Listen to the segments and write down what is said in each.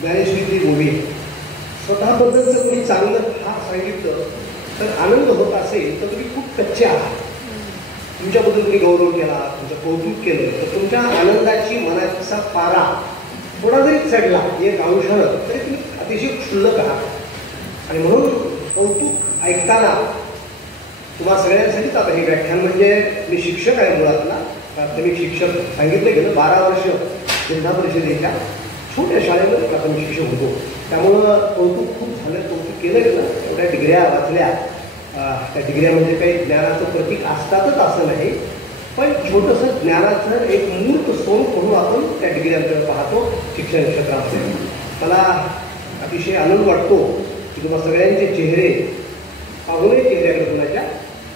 ज्ञानेश्वरीतली गोवी स्वतःबद्दल जर तुम्ही चांगलं हा सांगितलं तर आनंद होत असेल तर तुम्ही खूप कच्चे आहात. तुमच्याबद्दल तुम्ही गौरव केला, तुमचं कौतुक केलं तर तुमच्या आनंदाची मनाचा पारा थोडा जरी चढला एक अंशानं तरी तुम्ही अतिशय क्षुल्लक आहात. आणि म्हणून कौतुक ऐकताना तुम्हा सगळ्यांसाठीच आता हे व्याख्यान म्हणजे मी शिक्षक आहे मुळातला, प्राथमिक शिक्षक सांगितलं गेलं. 12 वर्ष जिल्हा परिषदेच्या छोट्या शाळेमध्ये प्राथमिक शिक्षक होतो. त्यामुळं कौतुक खूप झालं, कौतुक केलं गेलं. एवढ्या डिग्र्या वाचल्या. त्या डिग्र्या म्हणजे काही ज्ञानाचं प्रतीक असतातच असं नाही, पण छोटंसं ज्ञानाचं एक मूर्त सोंग म्हणून आपण त्या डिग्र्यांकडे पाहतो शिक्षण क्षेत्रामध्ये. मला अतिशय आनंद वाटतो की तुम्हा सगळ्यांचे चेहरे पाहूनही चेहऱ्याकडे कुणाच्या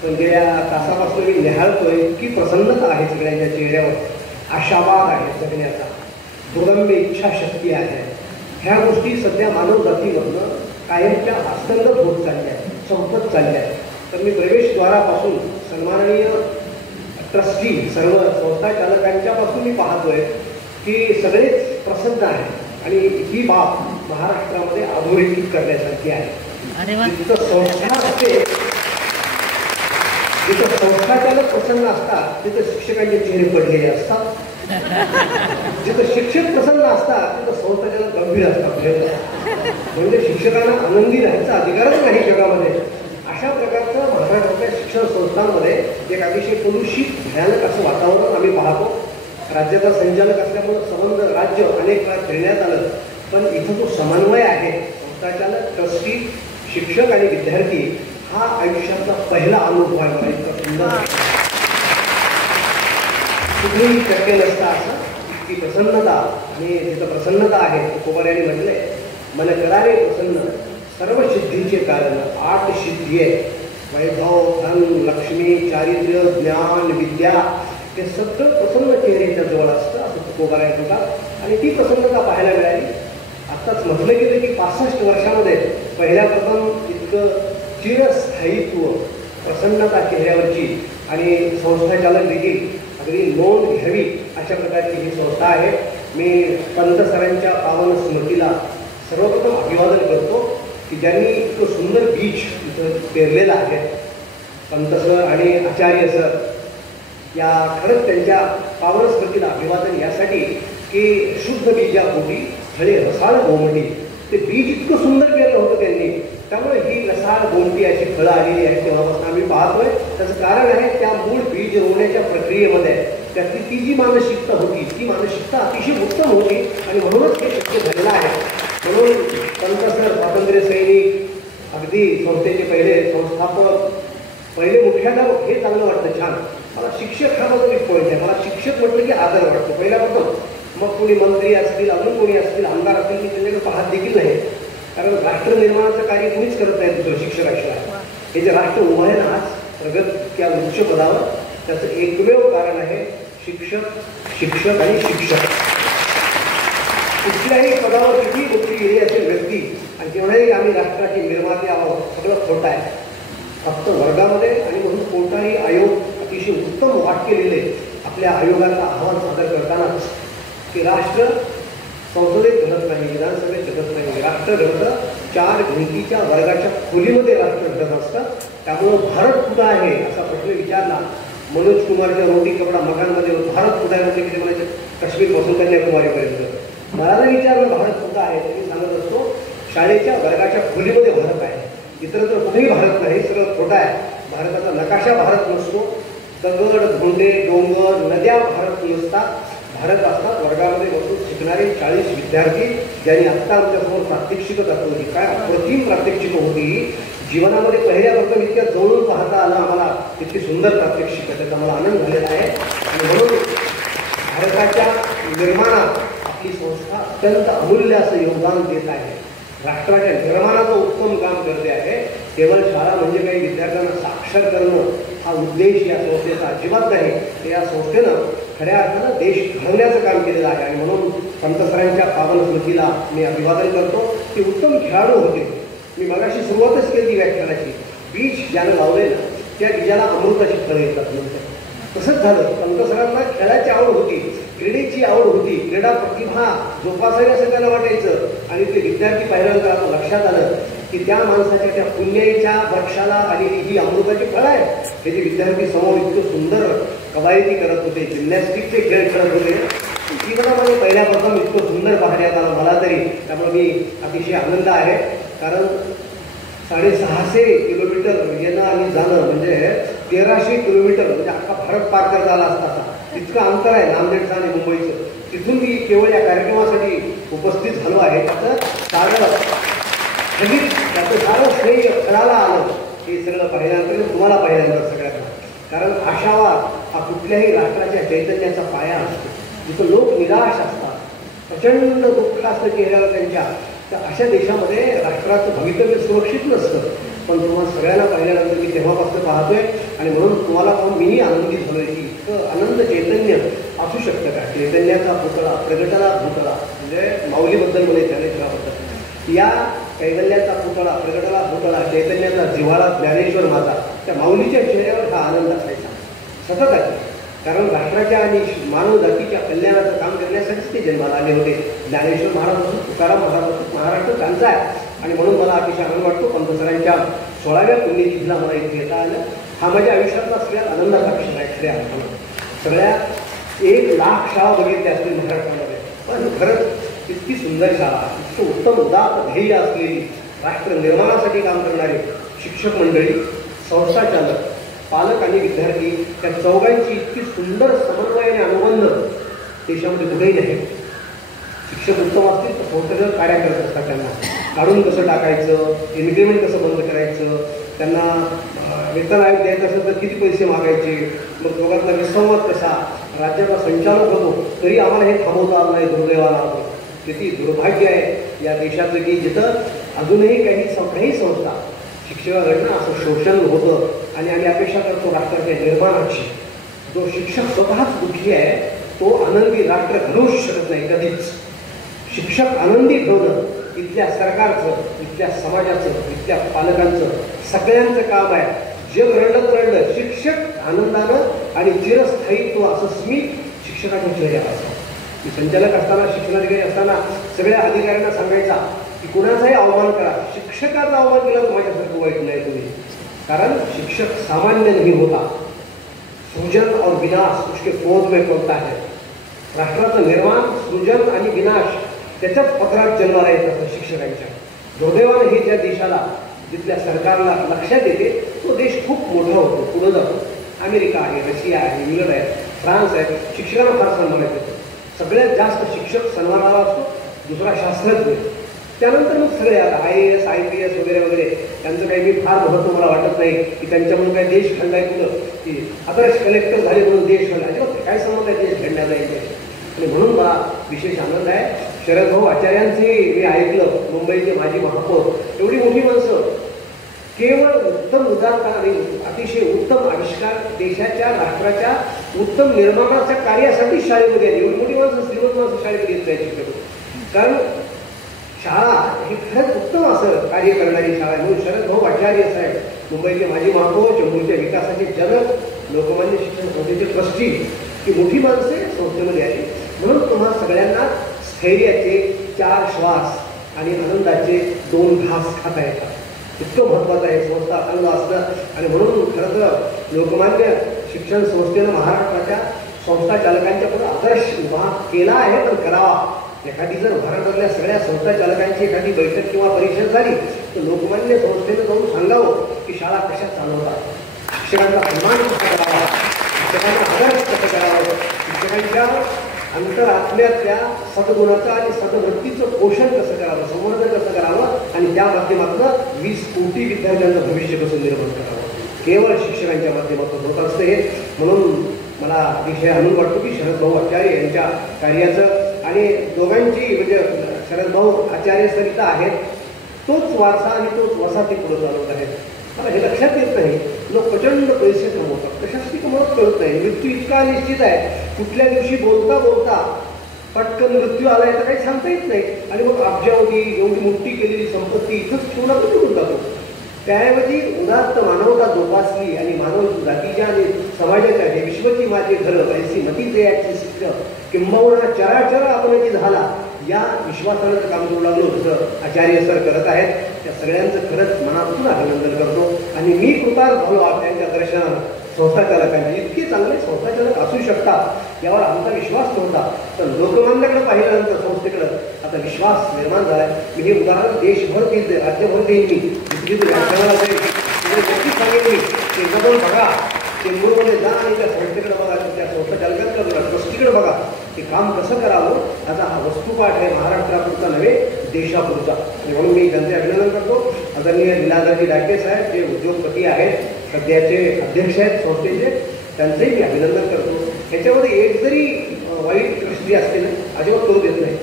पण गेल्या तासापासून मी निहाळतोय की प्रसन्नता आहे सगळ्यांच्या चेहऱ्यावर, आशावाद आहे जगण्याचा, दुर्दम्य इच्छाशक्ती आहे. ह्या गोष्टी सध्या मानव जातीमधनं कायमच्या अस्तंगत होत चालल्या आहेत, संपत चालल्या आहेत. तर मी प्रवेशद्वारापासून सन्माननीय ट्रस्टी सर्व संस्था चालकांच्यापासून मी पाहतोय की सगळेच प्रसन्न आहेत आणि ही बाब महाराष्ट्रामध्ये अधोरेखित करण्यासारखी आहे. जिथं संस्था असते, जिथं संस्थाचालक प्रसन्न असतात तिथं शिक्षकांचे चेहरे पडलेले असतात. जिथं शिक्षक प्रसन्न असतात तिथं संस्थाचालक गंभीर असतात. म्हणजे शिक्षकांना आनंदी राहायचा अधिकारच नाही जगामध्ये. अशा प्रकारचं महाराष्ट्रातल्या शिक्षण संस्थांमध्ये एक अतिशय प्रदूषित भयानक असं वातावरण आम्ही पाहतो. राज्याचा संचालक असल्यामुळं संबंध राज्य अनेक वेळा फिरण्यात आलं, पण इथं जो समन्वय आहे संस्थाचालक, ट्रस्टी, शिक्षक आणि विद्यार्थी हा आयुष्याचा पहिला अनुभव आहे. मला इतका सुंदर कुठेही शक्य नसता असं इतकी प्रसन्नता. आणि जिथं प्रसन्नता आहे कोबार यांनी म्हटलंय, मन करारे प्रसन्न सर्व सिद्धीचे कारण 8 सिद्धी आहे. वैभव, धन, लक्ष्मी, चारित्र्य, ज्ञान, विद्या हे सगळं प्रसन्न चेहऱ्याच्या जवळ असतं असं तुकोबार यांनी. आणि ती प्रसन्नता पाहायला मिळाली. आत्ताच म्हटलं गेलं की 65 वर्षामध्ये पहिल्या प्रथम इतकं चिरस्थायित्व, प्रसन्नता चेहऱ्यावरची आणि संस्थाचालक देखील अगदी नोंद घ्यावी अशा प्रकारची ही संस्था आहे. मी पंत सरांच्या पावन स्मृतीला सर्वप्रथम अभिवादन करतो की ज्यांनी इतकं सुंदर बीज इथं पेरलेलं आहे. पंत सर आणि आचार्य सर या खरंच त्यांच्या पावन स्मृतीला अभिवादन यासाठी की शुद्ध बीजापोटी फळे रसाळ गोमटी. ते बीज इतकं सुंदर पेरलं होतं त्यांनी, त्यामुळे ही रसाळ गोमटी अशी फळं आलेली आहेत तेव्हापासून आम्ही पाहतोय. त्याचं कारण आहे त्या मूळ बीज रोवण्याच्या प्रक्रियेमध्ये त्यातली ती जी मानसिकता होती ती मानसिकता अतिशय उत्तम होती आणि म्हणूनच हे शक्य झालेलं आहे. म्हणून पंत सर स्वातंत्र्य सैनिक, अगदी संस्थेचे पहिले संस्थापक, पहिले मुख्याध्यापक, हे चांगलं वाटतं, छान. मला शिक्षक हा माझा एक पॉईंट आहे. मला शिक्षक म्हटलं की आदर वाटतो पहिल्यापासून. मग कोणी मंत्री असतील, अजून कोणी असतील, आमदार असतील, मी त्यांच्याकडे पाहत देखील नाही. कारण राष्ट्र निर्माणाचं कार्य तुम्हीच करत नाही दुसरं शिक्षकाशिवाय. हे जे राष्ट्र उभं आहे ना आज प्रगत त्या उच्च पदावर, त्याचं एकमेव कारण आहे शिक्षक, शिक्षक आणि शिक्षक. कुठल्याही पदावर किती गोष्टी गेली असेल व्यक्ती आणि तेवढाही आम्ही राष्ट्राचे निर्माते आहोत, सगळं खोटं आहे. फक्त वर्गामध्ये आणि म्हणून कोणताही आयोग अतिशय उत्तम वाक्य लिहिले आपल्या आयोगाचा अहवाल सादर करतानाच की राष्ट्र संसदेत घडत नाही, विधानसभेत घडत नाही. राष्ट्र घडतं 4 भिंतीच्या वर्गाच्या खोलीमध्ये राष्ट्र घडत असतं. त्यामुळं भारत कुठं आहे असा प्रश्न विचारला मनोज कुमारच्या रोटी कपडा मकानमध्ये, भारत कुठं आहे म्हणजे किती म्हणायचे काश्मीरपासून कन्याकुमारीपर्यंत. मला जर विचारलं भारत कुठं आहे तर मी सांगत असतो शाळेच्या वर्गाच्या खोलीमध्ये भारत आहे. इतरत्र कुठेही भारत नाही, सगळं खोटं आहे. भारताचा नकाशा भारत नसतो, दगड, धोंडे, डोंगर, नद्या भारत नसतात. भारत असतात वर्गामध्ये बसून शिकणारे 40 विद्यार्थी ज्यांनी आत्ता आमच्यासमोर प्रात्यक्षिकं दाखवली. काय अप्रतिम प्रात्यक्षिकं होती. जीवनामध्ये पहिल्या प्रथम इतक्या जवळून पाहता आलं आम्हाला, इतकी सुंदर प्रात्यक्षिकं, त्याचा मला आनंद झालेला आहे. आणि म्हणून भारताच्या निर्माणात आपली संस्था अत्यंत अमूल्य असं योगदान देत आहे. राष्ट्राच्या निर्माणाचं उत्तम काम करते आहे. केवळ शाळा म्हणजे काही विद्यार्थ्यांना साक्षर करणं हा उद्देश या संस्थेचा अजिबात नाही. तर या संस्थेनं खऱ्या अर्थानं देश घडवण्याचं काम केलेलं आहे. आणि म्हणून पंत सरांच्या पावन स्मृतीला मी अभिवादन करतो. ते उत्तम खेळाडू होते. मी मगाशी सुरुवातच केली व्याख्यानाची. बीज ज्यानं लावले ना त्या बीजाला अमृताची फळं येतात नंतर. तसंच झालं. पंत सरांना खेळाची आवड होती. क्रीडेची आवड होती, क्रीडा प्रतिभा जोपासावी असं त्याला वाटायचं. आणि ते विद्यार्थी पाहिल्यानंतर लक्षात आलं की त्या माणसाच्या त्या पुण्याच्या वृक्षाला आलेली ही अमृताची फळ आहे. हे जे विद्यार्थी समोर इतकं सुंदर कवायती करत होते, जिम्नॅस्टिकचे खेळ खेळत होते, ती मला म्हणजे पहिल्यापासून इतकं सुंदर पाहण्यात आलं मला तरी. त्यामुळे मी अतिशय आनंद आहे. कारण 650 किलोमीटर येणं आणि जाणं म्हणजे 1300 किलोमीटर म्हणजे अख्खा भारत पार करता आला असता इतकं अंतर आहे नांदेडचं आणि मुंबईचं. तिथून मी केवळ या कार्यक्रमासाठी उपस्थित झालो आहे. त्याचं सारं श्रेय खराला आलं हे सगळं पाहिल्यानंतर, तुम्हाला पाहिल्यानंतर सगळ्यांना. कारण आशावाद हा कुठल्याही राष्ट्राच्या चैतन्याचा पाया असतो. जिथं लोक निराश असतात, प्रचंड दुःख असतं चेहऱ्यावर त्यांच्या, तर अशा देशामध्ये राष्ट्राचं भवितव्य सुरक्षित नसतं. पण तुम्हाला सगळ्यांना पाहिल्यानंतर मी तेव्हापासून पाहतोय आणि म्हणून तुम्हाला पाहून मीही आनंदित झालोय की इतकं आनंद चैतन्य असू शकतं का. चैतन्याचा पुतळा, प्रगटाला पुतळा म्हणजे माऊलीबद्दल म्हणे ज्ञानेश्वराबद्दल. या कैवल्याचा पुतळा, प्रगटाला पुतळा, चैतन्याचा जिव्हाळा ज्ञानेश्वर माझा, त्या माऊलीच्या चेहऱ्यावर हा आनंद असायचा सतत आहे. कारण राष्ट्राच्या आणि मानव जातीच्या कल्याणाचं काम करण्यासाठीच ते जन्माला आले होते. ज्ञानेश्वर महाराज असो, तुकाराम महाराज असो, महाराष्ट्र त्यांचा आहे. आणि म्हणून मला अतिशय आनंद वाटतो पंतसरांच्या 16व्या पुण्यतिथीला मला इथे येता आलं. हा माझ्या आयुष्यातला सगळ्यात आनंदाचा क्षण आहे. खऱ्या अर्थानं सगळ्या 1,00,000 शाळा बघितल्या असतील महाराष्ट्रामध्ये, पण खरंच इतकी सुंदर शाळा, इतकं उत्तम उदात्त ध्येय असलेली, राष्ट्र निर्माणासाठी काम करणारे शिक्षक मंडळी, संस्था चालक, पालक आणि विद्यार्थी, त्या चौघांची इतकी सुंदर समन्वय आणि अनुबंध देशामध्ये कुठेही नाही. शिक्षक उत्तम असतील तर संस्थेचं कार्य करत असतात. त्यांना काढून कसं टाकायचं, इन्क्रिमेंट कसं बंद करायचं, त्यांना वेतन आयोग द्यायचं असेल तर किती पैसे मागायचे, मग दोघांचा विसंवाद कसा, राज्याचा संचालक होतो तरी आम्हाला हे थांबवता आलं नाही. दुर्दैवाला होतं. किती दुर्भाग्य आहे या देशाचं की जिथं अजूनही काही संस्था शिक्षकाकडनं असं शोषण होतं. आणि आम्ही अपेक्षा करतो राष्ट्राच्या निर्माणाची. जो शिक्षक स्वतःच दुःखी आहे तो आनंदी राष्ट्र घडवूच शकत नाही कधीच. शिक्षक आनंदी ठेवणं इथल्या सरकारचं, इथल्या समाजाचं, इथल्या पालकांचं, सगळ्यांचं काम आहे. जग रडलं शिक्षक आनंदानं आणि चिरस्थायित्व असं स्मित शिक्षकाच्या चेहऱ्याला असतं. मी संचालक असताना, शिक्षणाधिकारी असताना सगळ्या अधिकाऱ्यांना सांगायचा की कुणाचाही अवमान करा, शिक्षकाचा अवमान केला तर माझ्यासारखं वाईट नाही तुम्ही. कारण शिक्षक सामान्य नहीं होता. सृजन और विनाश उसके पोत में पडता है. राष्ट्राचं निर्माण, सृजन आणि विनाश त्याच्याच पत्रात जन्माला येत असतं शिक्षकांच्या. दुर्दैवाने हे ज्या देशाला, जिथल्या सरकारला लक्षात येते तो देश खूप मोठा होतो, पुढे जातो. अमेरिका आहे, रशिया आहे, इंग्लंड आहे, फ्रान्स आहे. शिक्षकांना फार सन्मान येतो. सगळ्यात जास्त शिक्षक सन्मानाला असतो, दुसरा शास्त्रज्ञ, त्यानंतर मग सगळे आता IAS, IPS वगैरे वगैरे. त्यांचं काही मी फार महत्त्व मला वाटत नाही की त्यांच्यामुळे काय देश खंडाय कुठं की आदर्श कलेक्टर झाले म्हणून देश खंडाय, काय संबंध आहे देश खंडायला येते. आणि म्हणून मला विशेष आनंद आहे. शरद भाऊ आचार्यांचे मी ऐकलं, मुंबईचे माजी महापौर, एवढी मोठी माणसं केवळ उत्तम उदारता आणि अतिशय उत्तम आविष्कार देशाच्या, राष्ट्राच्या उत्तम निर्माणाच्या कार्यासाठी शाळेमध्ये आली. एवढी मोठी माणसं, श्रीमंत माणसं शाळेमध्ये येत नाही शिक्षक. कारण शाळा ही खरंच उत्तम असं कार्य करणारी शाळा आहे. म्हणून शरद भाऊ आचार्य साहेब, मुंबईचे माजी महापौर, चेंबूरच्या विकासाचे जनक, लोकमान्य शिक्षण संस्थेचे ट्रस्टी, ही मोठी माणसे संस्थेमध्ये आली. म्हणून तुम्हा सगळ्यांना स्थैर्याचे 4 श्वास आणि आनंदाचे 2 घास खाता येतात. इतकं महत्त्वाचं आहे संस्था चांगलं असतं. आणि म्हणून खरं तर लोकमान्य शिक्षण संस्थेनं महाराष्ट्राच्या संस्था चालकांच्या पुढे आदर्श उभा केला आहे, पण करावा. एखादी जर महाराष्ट्रातल्या सगळ्या संस्था चालकांची एखादी बैठक किंवा परिषद झाली तर लोकमान्य संस्थेनं जाऊन सांगावं की शाळा कशा चालवतात, शिक्षकांचा सन्मान कसा करावा, शिक्षकांना आदर्श कसं करावं, शिक्षकांच्या अंतरात्म्यातल्या सद्गुणाचं आणि सद्वृत्तीचं पोषण कसं करावं, संवर्धन कसं करावं आणि त्या माध्यमातून 20 कोटी विद्यार्थ्यांचं भविष्य कसं निर्माण करावं, केवळ शिक्षकांच्या माध्यमातून होत असतं हे. म्हणून मला अतिशय आनंद वाटतो की शरद भाऊ आचार्य यांच्या कार्याचं आणि दोघांची म्हणजे शरद भाऊ आचार्य सरिता आहेत, तोच वारसा आणि तोच वसा ते पुढे चालवत आहेत. मला हे लक्षात येत नाही, लोक प्रचंड पैसे कमवतात, कशासाठी कमवत कळत नाही. मृत्यू इतका निश्चित आहे, कुठल्या दिवशी बोलता बोलता पटकन मृत्यू आलाय तर काही सांगता येत नाही. आणि मग अब्जावधी एवढी मोठी केलेली संपत्ती इथंच ठेवून आपण निघून जातो. त्याऐवजी उदात्त मानवता जोपासली आणि मानव जातीच्या आणि समाजाच्या हे विश्वची माझे घर ऐसी मती जयाची सिद्ध किंबहुना चराचर आपणची झाला या विश्वासानं काम करू लागलो जसं आचार्य सर करत आहेत. त्या सगळ्यांचं खरंच मनापासून अभिनंदन करतो आणि मी कृतार्थ झालो त्यांच्या दर्शनानं. संस्थाचालकांचे इतके चांगले संस्थाचालक असू शकतात यावर आमचा विश्वास नव्हता, तर लोकमान्याकडे पाहिल्यानंतर संस्थेकडं आता विश्वास निर्माण झालाय. मी हे उदाहरण देशभर देईल, राज्यभर देईल, मी व्याख्यानाला जाईल, नक्की सांगेन मी. ते जवळ बघा, चेंबूरमध्ये जा आणि त्या संस्थेकडे बघा, त्या संस्थाचालकांकडे बघा, ट्रस्टीकडे बघा, ते काम कसं करावं याचा हा वस्तुपाठ आहे महाराष्ट्रापुरता नव्हे देशापुरता. आणि म्हणून मी त्यांचे अभिनंदन करतो. आदरणीय लीलाधरजी डाके साहेब जे उद्योगपती आहेत, सध्याचे अध्यक्ष आहेत संस्थेचे, त्यांचंही मी अभिनंदन करतो. याच्यामध्ये एक जरी वाईट दृष्टी असते ना अजिबात करू देत नाही.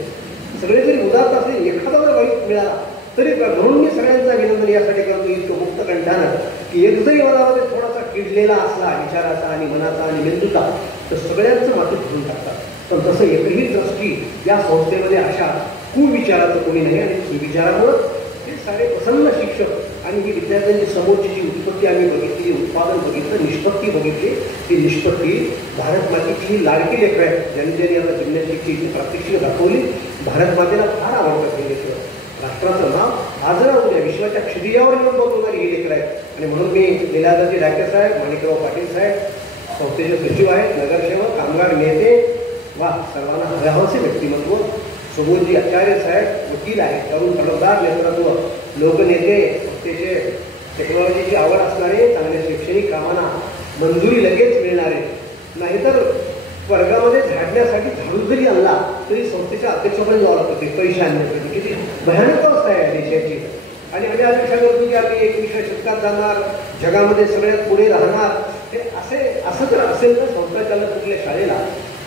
सगळे जरी उदात्त असले, एखादा जर वाईट मिळाला तरी म्हणून मी सगळ्यांचं अभिनंदन यासाठी करतो इतकं मुक्त कंठानं की एक जरी मनामध्ये थोडासा किडलेला असला विचाराचा आणि मनाचा आणि मेंदूचा तर सगळ्यांचं मात्र घेऊन टाकतात. पण तसं एकही दृष्टी या संस्थेमध्ये अशा कुविचाराचं कोणी नाही आणि सुविचारामुळं हे सारे प्रसन्न शिक्षक आणि ही विद्यार्थ्यांची समोरची जी उत्पत्ती आम्ही बघितली, उत्पादन बघितलं, निष्पत्ती बघितली, ती निष्पत्ती भारत मातेची ही लाडकी लेकरं आहेत. ज्यांनी ज्यांनी आता जिम्नॅस्टिकची प्रात्यक्षिक दाखवली, भारत मातेला फार आवडतं हे लेकरं. राष्ट्राचं नाव आज ना उद्या विश्वाच्या क्षितिजावर येऊन बघणारी ही लेकरं आहेत. आणि म्हणून मी लीलाधरजी डाके साहेब, माणिकराव पाटील साहेब, संस्थेचे सचिव आहेत, नगरसेवक, कामगार नेते, वा सर्वांना हव्याहवसे व्यक्तिमत्व, सुबोधजी आचार्य साहेब वकील आहेत, तरुण तडफदार नेतृत्व, लोकनेते, संस्थेचे टेक्नॉलॉजीची आवड असणारे, चांगल्या शैक्षणिक कामांना मंजुरी लगेच मिळणारे, नाहीतर वर्गामध्ये झाडण्यासाठी झाडू जरी आणला तरी संस्थेच्या अध्यक्षपणे जावं लागतं ते पैसे आणण्यासाठी. किती भयानक अवस्था आहे देशाची. आणि आम्ही आधी सांगतो की आम्ही 21व्या शतकात जाणार, जगामध्ये सगळ्यात पुढे राहणार. हे असं जर असेल तर संस्थाचालक कुठल्या शाळेला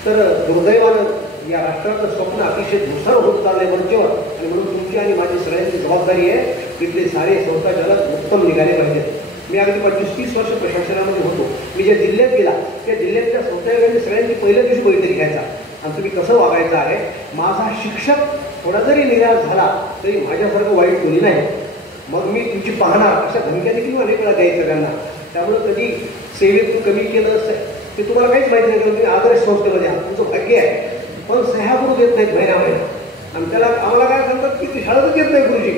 तर दुर्दैवानं या राष्ट्राचं स्वप्न अतिशय धुसर होत चाललंय वरचेवर. आणि म्हणून तुमची आणि माझी सगळ्यांची जबाबदारी आहे तिथले सारे संस्थाचालक उत्तम निघाले पाहिजेत. मी अगदी 25-30 वर्ष प्रशासनामध्ये होतो. मी ज्या जिल्ह्यात गेला त्या जिल्ह्यातल्या संस्थाचालकांनी सगळ्यांची पहिल्या दिवशी बैठक घ्यायचा आणि तुम्ही कसं वागायचं आहे. माझा शिक्षक थोडा जरी निराश झाला तरी माझ्यासारखं वाईट कोणी नाही, मग मी तुमची पाहणार अशा धमक्या देखील अनेक वेळा द्यायचं त्यांना. त्यामुळे कधी सेवेतून कमी केलं ते तुम्हाला काहीच माहिती नाही, तुम्ही आदर्श संस्थेमध्ये आहात, तुमचं भाग्य आहे. पण सह्या करू देत नाहीत महिना आणि त्याला आम्हाला काय सांगतात की ती शाळेतच येत नाही गुरुजी,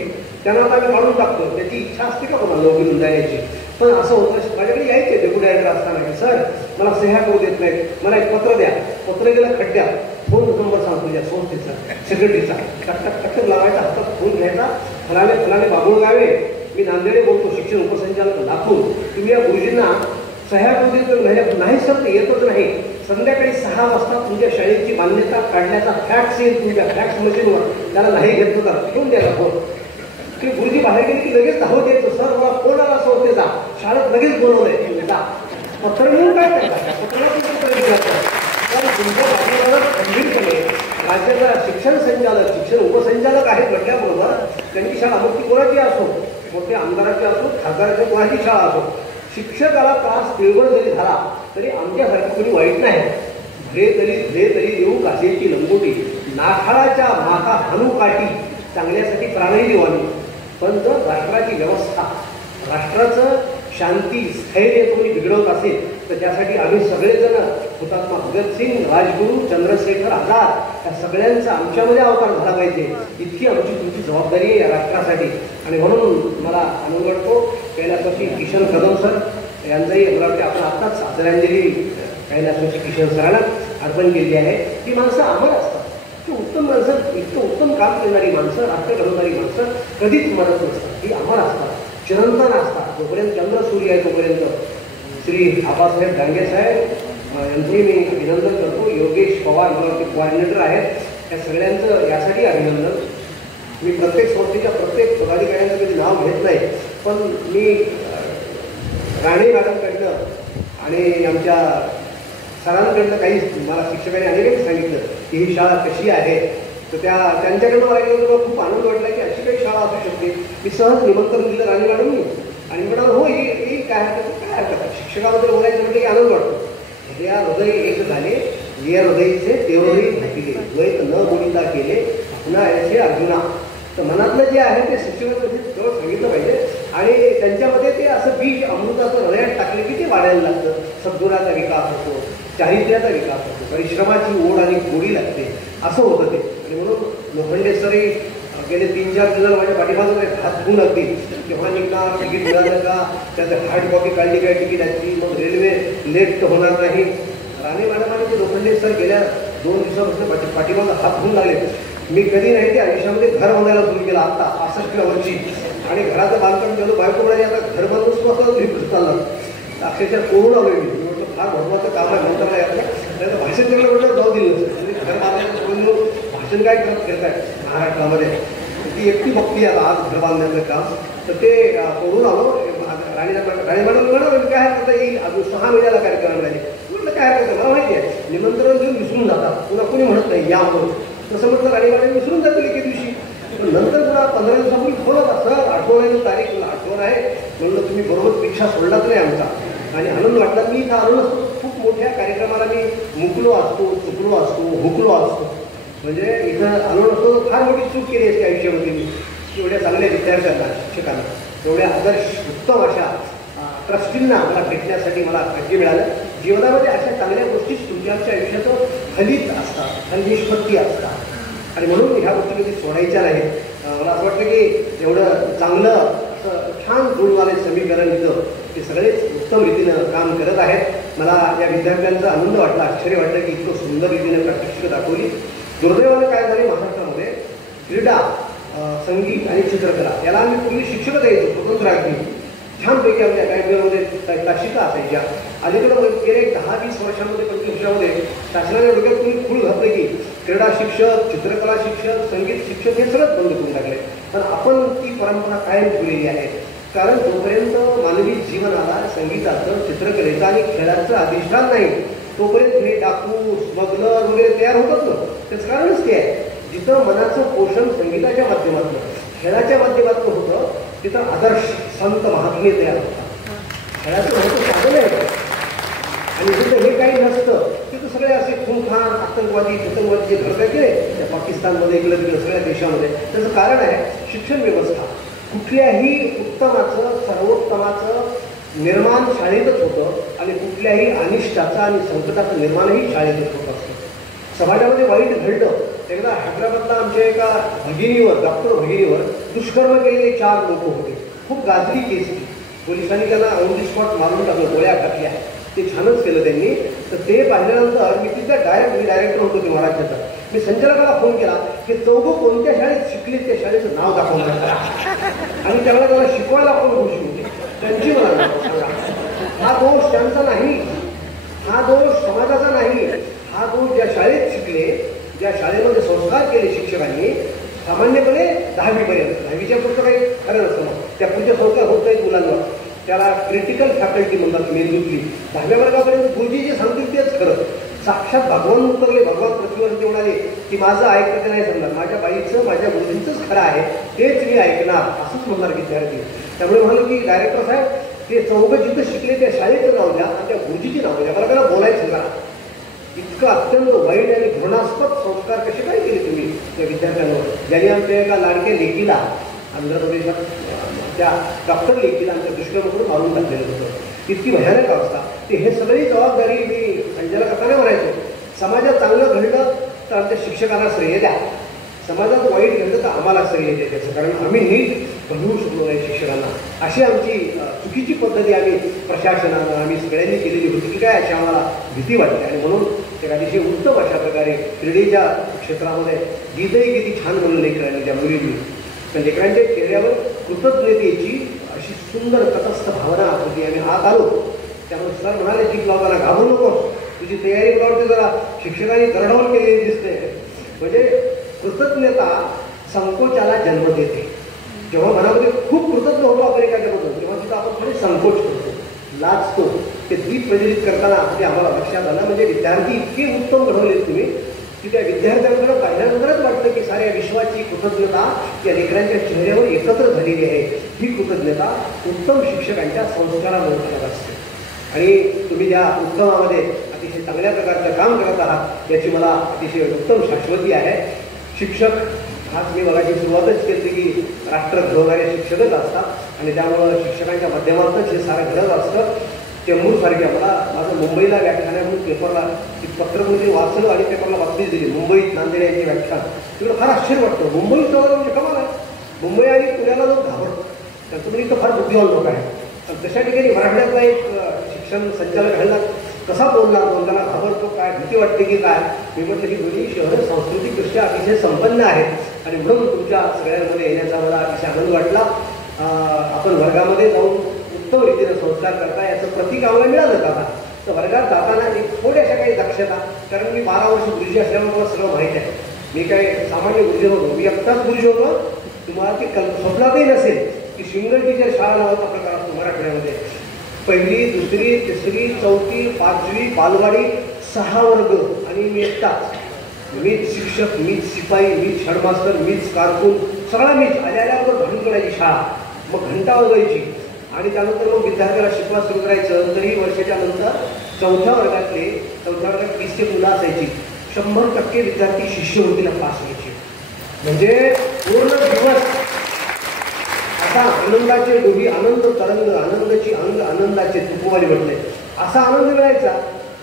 त्यांना आता आम्ही काढून टाकतो. त्याची इच्छा असते का कोणाला नोकरीतून जाण्याची. पण असं होतं माझ्याकडे यायचे डेप्युटी डायरेक्टर असताना की सर मला सह्या करू देत नाहीत, मला एक पत्र द्या. पत्र गेलं खड्ड्यात, फोन नंबर सांगतो त्या संस्थेचा सेक्रेटरीचा, टक्कर लावायचा, हातात फोन घ्यायचा, फलाने बाबुळ गावे मी नांदेडे बोलतो, शिक्षण उपसंचालक लातूर, तुम्ही या गुरुजींना सह्या करू देत नाही सर, ते येतच नाही. संध्याकाळी 6 वाजता तुमच्या शाळेची मान्यता काढण्याचा फॅक्स येईल तुमच्या फॅक्स मशीनवर, त्याला नाही घेतलं तर ठेवून द्यायला फोन. की गुरुजी बाहेर गेले की लगेच धावत यायचं, सर मला फोन आला संस्थेचा, शाळेत लगेच बोलवलंय, पत्र मिळून काय करतात, तुमच्या गंभीरपणे राज्याचा शिक्षण संचालक, शिक्षण उपसंचालक आहेत म्हटल्याबरोबर त्यांची शाळा मग ती कोणाची असो, मोठ्या आमदाराची असो, खासदाराची कोणाची शाळा असो, शिक्षकाला त्रास पिळवळ जरी झाला तरी आमच्यासारखं कोणी वाईट नाही. भले तरी देऊ कासेची लंगोटी, नाखाळाच्या माथा हानू काठी, चांगल्यासाठी प्राणही देवानी. पण जर राष्ट्राची व्यवस्था, राष्ट्राचं शांती स्थैर्य कोणी बिघडवत असेल तर त्यासाठी आम्ही सगळेजण हुतात्मा भगतसिंग, राजगुरू, चंद्रशेखर आझाद या सगळ्यांचा आमच्यामध्ये अवतार झाला पाहिजे, इतकी आमची तुमची जबाबदारी आहे या राष्ट्रासाठी. आणि म्हणून मला आनंद वाटतो कैलासवासी किशन कदम सर यांचंही मला वाटते आपण आत्ताच आदरांजली कैलासवासी किशन सरांना अर्पण केली आहे. ती माणसं अमर असतात, उत्तम माणसं, इतकं उत्तम काम करणारी माणसं, राष्ट्र घडवणारी माणसं कधीच मरत नसतात, ती अमर असतात, चिरंतन असतात. जोपर्यंत चंद्र सूर्य आहे तोपर्यंत. श्री आबासाहेब डांगे साहेब यांचंही मी अभिनंदन करतो. योगेश पवार मला वाटते कोऑर्डिनेटर आहेत, त्या सगळ्यांचं यासाठी अभिनंदन. मी प्रत्येक संस्थेच्या प्रत्येक पदाधिकाऱ्यांचं कधी नाव घेत नाही, पण मी राणे मॅडमकडनं आणि आमच्या सरांकडनं काही मला शिक्षकांनी अनेक सांगितलं की ही शाळा कशी आहे, तर त्यांच्याकडनं मला गेलं खूप आनंद वाटला की अशी काही शाळा असू शकते. मी सहज निमंत्रण दिलं राणे मॅडमनी आणि म्हणाल हो ही काय हरकत, शिक्षकाबद्दल बोलायचं म्हटलं की आनंद वाटतो. या हृदय एक झाले, ये हृदयचे ते हृदय घातले, द्वैत न बोलिता केले पुन्हा याचे अर्जुना. तर मनातलं जे आहे ते शिक्षकांमध्ये तेवढं सांगितलं पाहिजे. आणि त्यांच्यामध्ये ते असं बीज अमृताचं हृदयात टाकले की ते वाढायला लागतं. सद्गुणाचा विकास होतो, चारित्र्याचा विकास होतो, परिश्रमाची ओढ आणि गोडी लागते, असं होतं ते. आणि म्हणून लोखंडे सरही गेले 3-4 दिवस माझ्या पाठीमागे हात धुवून अगदी केव्हा निघणार, तिकीट मिळालं का, त्याचं हार्ड कॉपी काढली काय तिकिटाची, मग रेल्वे लेट तर होणार नाही. राणे मॅडमांनी ते लोखंडे सर गेल्या 2 दिवसापासून पाठीमागं हात धुवून लागले. मी कधी नाही ते आयुष्यामध्ये घर बांधायला सुरू केलं आत्ता 65व्या वर्षी. आणि घराचं बांधकाम केलं, बायको म्हणाली आता घर बांधून स्वतः तुम्ही चाललं. अक्षरशः कोरून आलो मी म्हटलं फार महत्त्वाचं काम आहे नंतर नाही आपलं. त्याचं भाषण केलं म्हटलं जाऊ दिलं नसतं. घर बांधायचं सोडून भाषण काय करत फिरत आहे महाराष्ट्रामध्ये. ती एकटी बघती आता आज घर बांधण्याचं काम. तर ते कोरून आलो. राणी मॅडम म्हणाल काय हरकत येईल, अजून 6 महिन्याला कार्यक्रम राहिले. म्हटलं काय हरकत मला माहिती आहे निमंत्रण घेऊन विसरून जातात, पुन्हा कोणी म्हणत नाही या म्हणून. तसं म्हटलं राणी मॅडम विसरून जातील एके दिवशी. पण नंतर पुन्हा 15 दिवसापूर्वी फोन होता, सर आठवण तारीख मला आठवण आहे. म्हणलं तुम्ही बरोबर परीक्षा सोडलाच नाही आमचा. आणि आनंद वाटला. मी इथं आलो नसतो, खूप मोठ्या कार्यक्रमाला मी मुकलो असतो, चुकलो असतो, हुकलो असतो. म्हणजे इथं आलो नसतो फार मोठी चूक केली असते आयुष्यामध्ये मी. एवढ्या चांगल्या विद्यार्थ्यांना, शिक्षकांना, एवढ्या आदर्श उत्तम अशा ट्रस्टींना मला भेटण्यासाठी मला भाग्य मिळालं. जीवनामध्ये अशा चांगल्या गोष्टी तुमच्या आयुष्याचं फलित असतात, फलनिष्पत्ती असतात. आणि म्हणून ह्या गोष्टी कधी सोडायच्या नाहीत. मला असं वाटतं की एवढं चांगलं असं छान जुळवाले समीकरण इथं ते सगळेच उत्तम रीतीनं काम करत आहेत. मला या विद्यार्थ्यांचा आनंद वाटला, आश्चर्य वाटलं की इतकं सुंदर रीतीने प्रात्यक्षिकं दाखवली. दुर्दैवानं काय झाले महाराष्ट्रामध्ये क्रीडा, संगीत आणि चित्रकला याला आम्ही पूर्वी शिक्षक द्यायचो स्वतंत्र अगदी छानपैकी आमच्या अकॅडमीमध्ये तासिका असायच्या. अलीकडं गेले 10-20 वर्षामध्ये 25 वर्षामध्ये शासनाने डोक्यात तुम्ही फूल घातले की क्रीडा शिक्षक, चित्रकला शिक्षक, संगीत शिक्षक हे सगळंच बंद करून टाकले. पण आपण ती परंपरा कायम ठेवलेली आहे. कारण जोपर्यंत मानवी जीवनाला संगीताचं, चित्रकलेचं आणि खेळाचं अधिष्ठान नाही तोपर्यंत हे डाकू, स्मगलर वगैरे तयार होतच ना. त्याचं कारणच ते आहे जिथं मनाचं पोषण संगीताच्या माध्यमातून, खेळाच्या माध्यमातून होतं तिथं आदर्श संत महात्मे तयार होतात. खेळाचं मोठं साधन आहे. आणि जिथं हे काही नसतं तिथं सगळे असे खूनखान, आतंकवादी, जे घडत गेले त्या पाकिस्तानमध्ये, इकडं तिकडं सगळ्या देशामध्ये. त्याचं कारण आहे शिक्षण व्यवस्था. कुठल्याही उत्तमाचं, सर्वोत्तमाचं निर्माण शाळेतच होतं आणि कुठल्याही अनिष्टाचं आणि संकटाचं निर्माणही शाळेतच होत असतं. समाजामध्ये वाईट घडलं. एकदा हैदराबादला आमच्या एका भगिनीवर, डॉक्टर भगिनीवर दुष्कर्म केलेले 4 लोक होते. खूप गाजली केस. पोलिसांनी त्यांना ऑन दी स्पॉट मारून टाकलं, गोळ्या घातल्या. ते छानच केलं त्यांनी. तर ते पाहिल्यानंतर मी तिथं मी डायरेक्टर होतो ते महाराष्ट्राचा. मी संचालकाला फोन केला की 4 कोणत्या शाळेत शिकले त्या शाळेचं नाव दाखवलं आणि त्याला शिकवायला कोण खुशी होते त्यांची मला सांगा. हा दोष त्यांचा नाही, हा दोष समाजाचा नाही. हा दोष ज्या शाळेत शिकले, ज्या शाळेमध्ये संस्कार केले शिक्षकांनी, सामान्यपणे 10वीपर्यंत, 10वीच्या पुढचं काही खरं नसतं. त्या पुढच्या संस्कार होत नाहीत मुलांवर. त्याला क्रिटिकल फॅकल्टी म्हणतात मेंदूतली. 10व्या वर्गापर्यंत गुरुजी जे सांगतील तेच खरं. साक्षात भगवान उतरले, भगवान पृथ्वीवरती म्हणाले की माझं ऐकतं नाही सांगणार, माझ्या बाईचं, माझ्या गुरुजींचंच खरं आहे, तेच मी ऐकणार, असंच म्हणणार विद्यार्थी. त्यामुळे म्हणाल की डायरेक्टर साहेब ते 4 जिथं शिकले त्या शाळेचं नाव द्या आणि त्या गुरुजीची नाव द्या, मला त्याला बोलायचं करा. इतकं अत्यंत वाईट आणि घृणास्पद संस्कार कसे काय केले तुम्ही त्या विद्यार्थ्यांवर. ज्यांनी आमच्या एका लाडक्या लेकीला आंध्र प्रदेशात त्या डॉक्टर लेकीला आमच्या दुष्कर्माकडून मारून टाकलेलं होतं. इतकी भयानक अवस्था. ते हे सगळी जबाबदारी मी अंजला करताना म्हणायचो, समाजात चांगलं घडलं तर आमच्या शिक्षकांना श्रेय द्या, समाजात वाईट घडलं तर आम्हाला श्रेय द्या त्याचं. कारण आम्ही नीट बनवू शकलो नाही शिक्षकांना. अशी आमची चुकीची पद्धती आम्ही प्रशासनानं, आम्ही सगळ्यांनी केलेली होती की काय, अशी आम्हाला भीती वाटते. आणि म्हणून एक अतिशय उत्तम अशा प्रकारे क्रीडेच्या क्षेत्रामध्ये गीतही किती छान बनवलं लेकरांनी त्या मुलींनी. तर लेकरांच्या चेहऱ्यावर कृतज्ञतेची अशी सुंदर तटस्थ भावना होती. आम्ही आत आलो त्यामुळे सर म्हणाले जीप लावताना घाबरू नको, तुझी तयारी करते, जरा शिक्षकांनी दरडावून केलेली दिसते. म्हणजे कृतज्ञता संकोचाला जन्म देते. जेव्हा मनामध्ये खूप कृतज्ञ होतो आपण एखाद्याबद्दल, तेव्हा तिथं आपण थोडे संकोच करतो, लाजतो. ते दीप प्रज्वलित करताना ते आम्हाला लक्षात आलं. म्हणजे विद्यार्थी इतके उत्तम घडवले तुम्ही की त्या विद्यार्थ्यांकडे पाहिल्यानंतरच वाटतं की साऱ्या विश्वाची कृतज्ञता या लेकरांच्या चेहऱ्यावर एकत्र झालेली आहे. ही कृतज्ञता उत्तम शिक्षकांच्या संस्कारामुळे करत असते. आणि तुम्ही ज्या उत्तमामध्ये अतिशय चांगल्या प्रकारचं काम करत आहात याची मला अतिशय उत्तम शाश्वती आहे. शिक्षक खास मी बघायची सुरुवातच केली की राष्ट्र घडवणारे शिक्षकच असतात आणि त्यामुळं शिक्षकांच्या माध्यमातूनच हे सारं घडत असतं. चेंबूरसारख्या मला माझं मुंबईला व्याख्यान आहे म्हणून पेपरला एक पत्रमध्ये वाचलं आणि पेपरला बातमी दिली मुंबईत नांदेड यांचे व्याख्यान. तिकडं फार आश्चर्य वाटतं. मुंबईत जवळ म्हणजे कमाल आहे. मुंबई आणि पुण्याला जो घाबरतो त्यांचं म्हणजे इथं फार बुद्धिवान लोक आहे. पण तशा ठिकाणी मराठवाड्यातला एक शिक्षण संचालक घडला कसा बोलणार दोन त्यांना घाबरतो काय भीती वाटते की काय. मी म्हटलं की दोन्ही शहरं सांस्कृतिकदृष्ट्या अतिशय संपन्न आहेत आणि म्हणून तुमच्या सगळ्यांमध्ये येण्याचा मला अतिशय आनंद वाटला. आपण वर्गामध्ये जाऊन उत्तम रीतीने संस्कार करता याचं प्रतीक आम्हाला मिळालं का. तर वर्गात जाताना एक थोड्याशा काही दक्षता, कारण मी 12 वर्ष गुरुजी असल्यामुळे मला सगळं माहीत आहे. मी काही सामान्य गुरुजी होतो, मी एकटाच गुरुजी होतो. तुम्हाला ती स्वप्नातही नसेल की सिंगल टीचर शाळा नावाचा प्रकार असतो मराठवाड्यामध्ये. 1ली, 2री, 3री, 4थी, 5वी बालवाडी 6 वर्ग आणि मी एकटाच. मीच शिक्षक, मीच शिपाई, मीच हेडमास्टर, मीच कारकून, सगळा मीच. आल्याबरोबर घंट करायची शाळा, मग घंटा वाजवायची आणि त्यानंतर मग विद्यार्थ्याला शिकवा सुरू करायचं. तरी वर्षाच्या नंतर 4थ्या वर्गात 20 मुलं असायची. 100% विद्यार्थी शिष्यवृत्तीला पास व्हायचे. म्हणजे पूर्ण दिवस असा आनंदाचे डोही, आनंद तरंग, आनंदाची अंग, आनंदाचे तुपवाली म्हटले असा आनंद मिळायचा.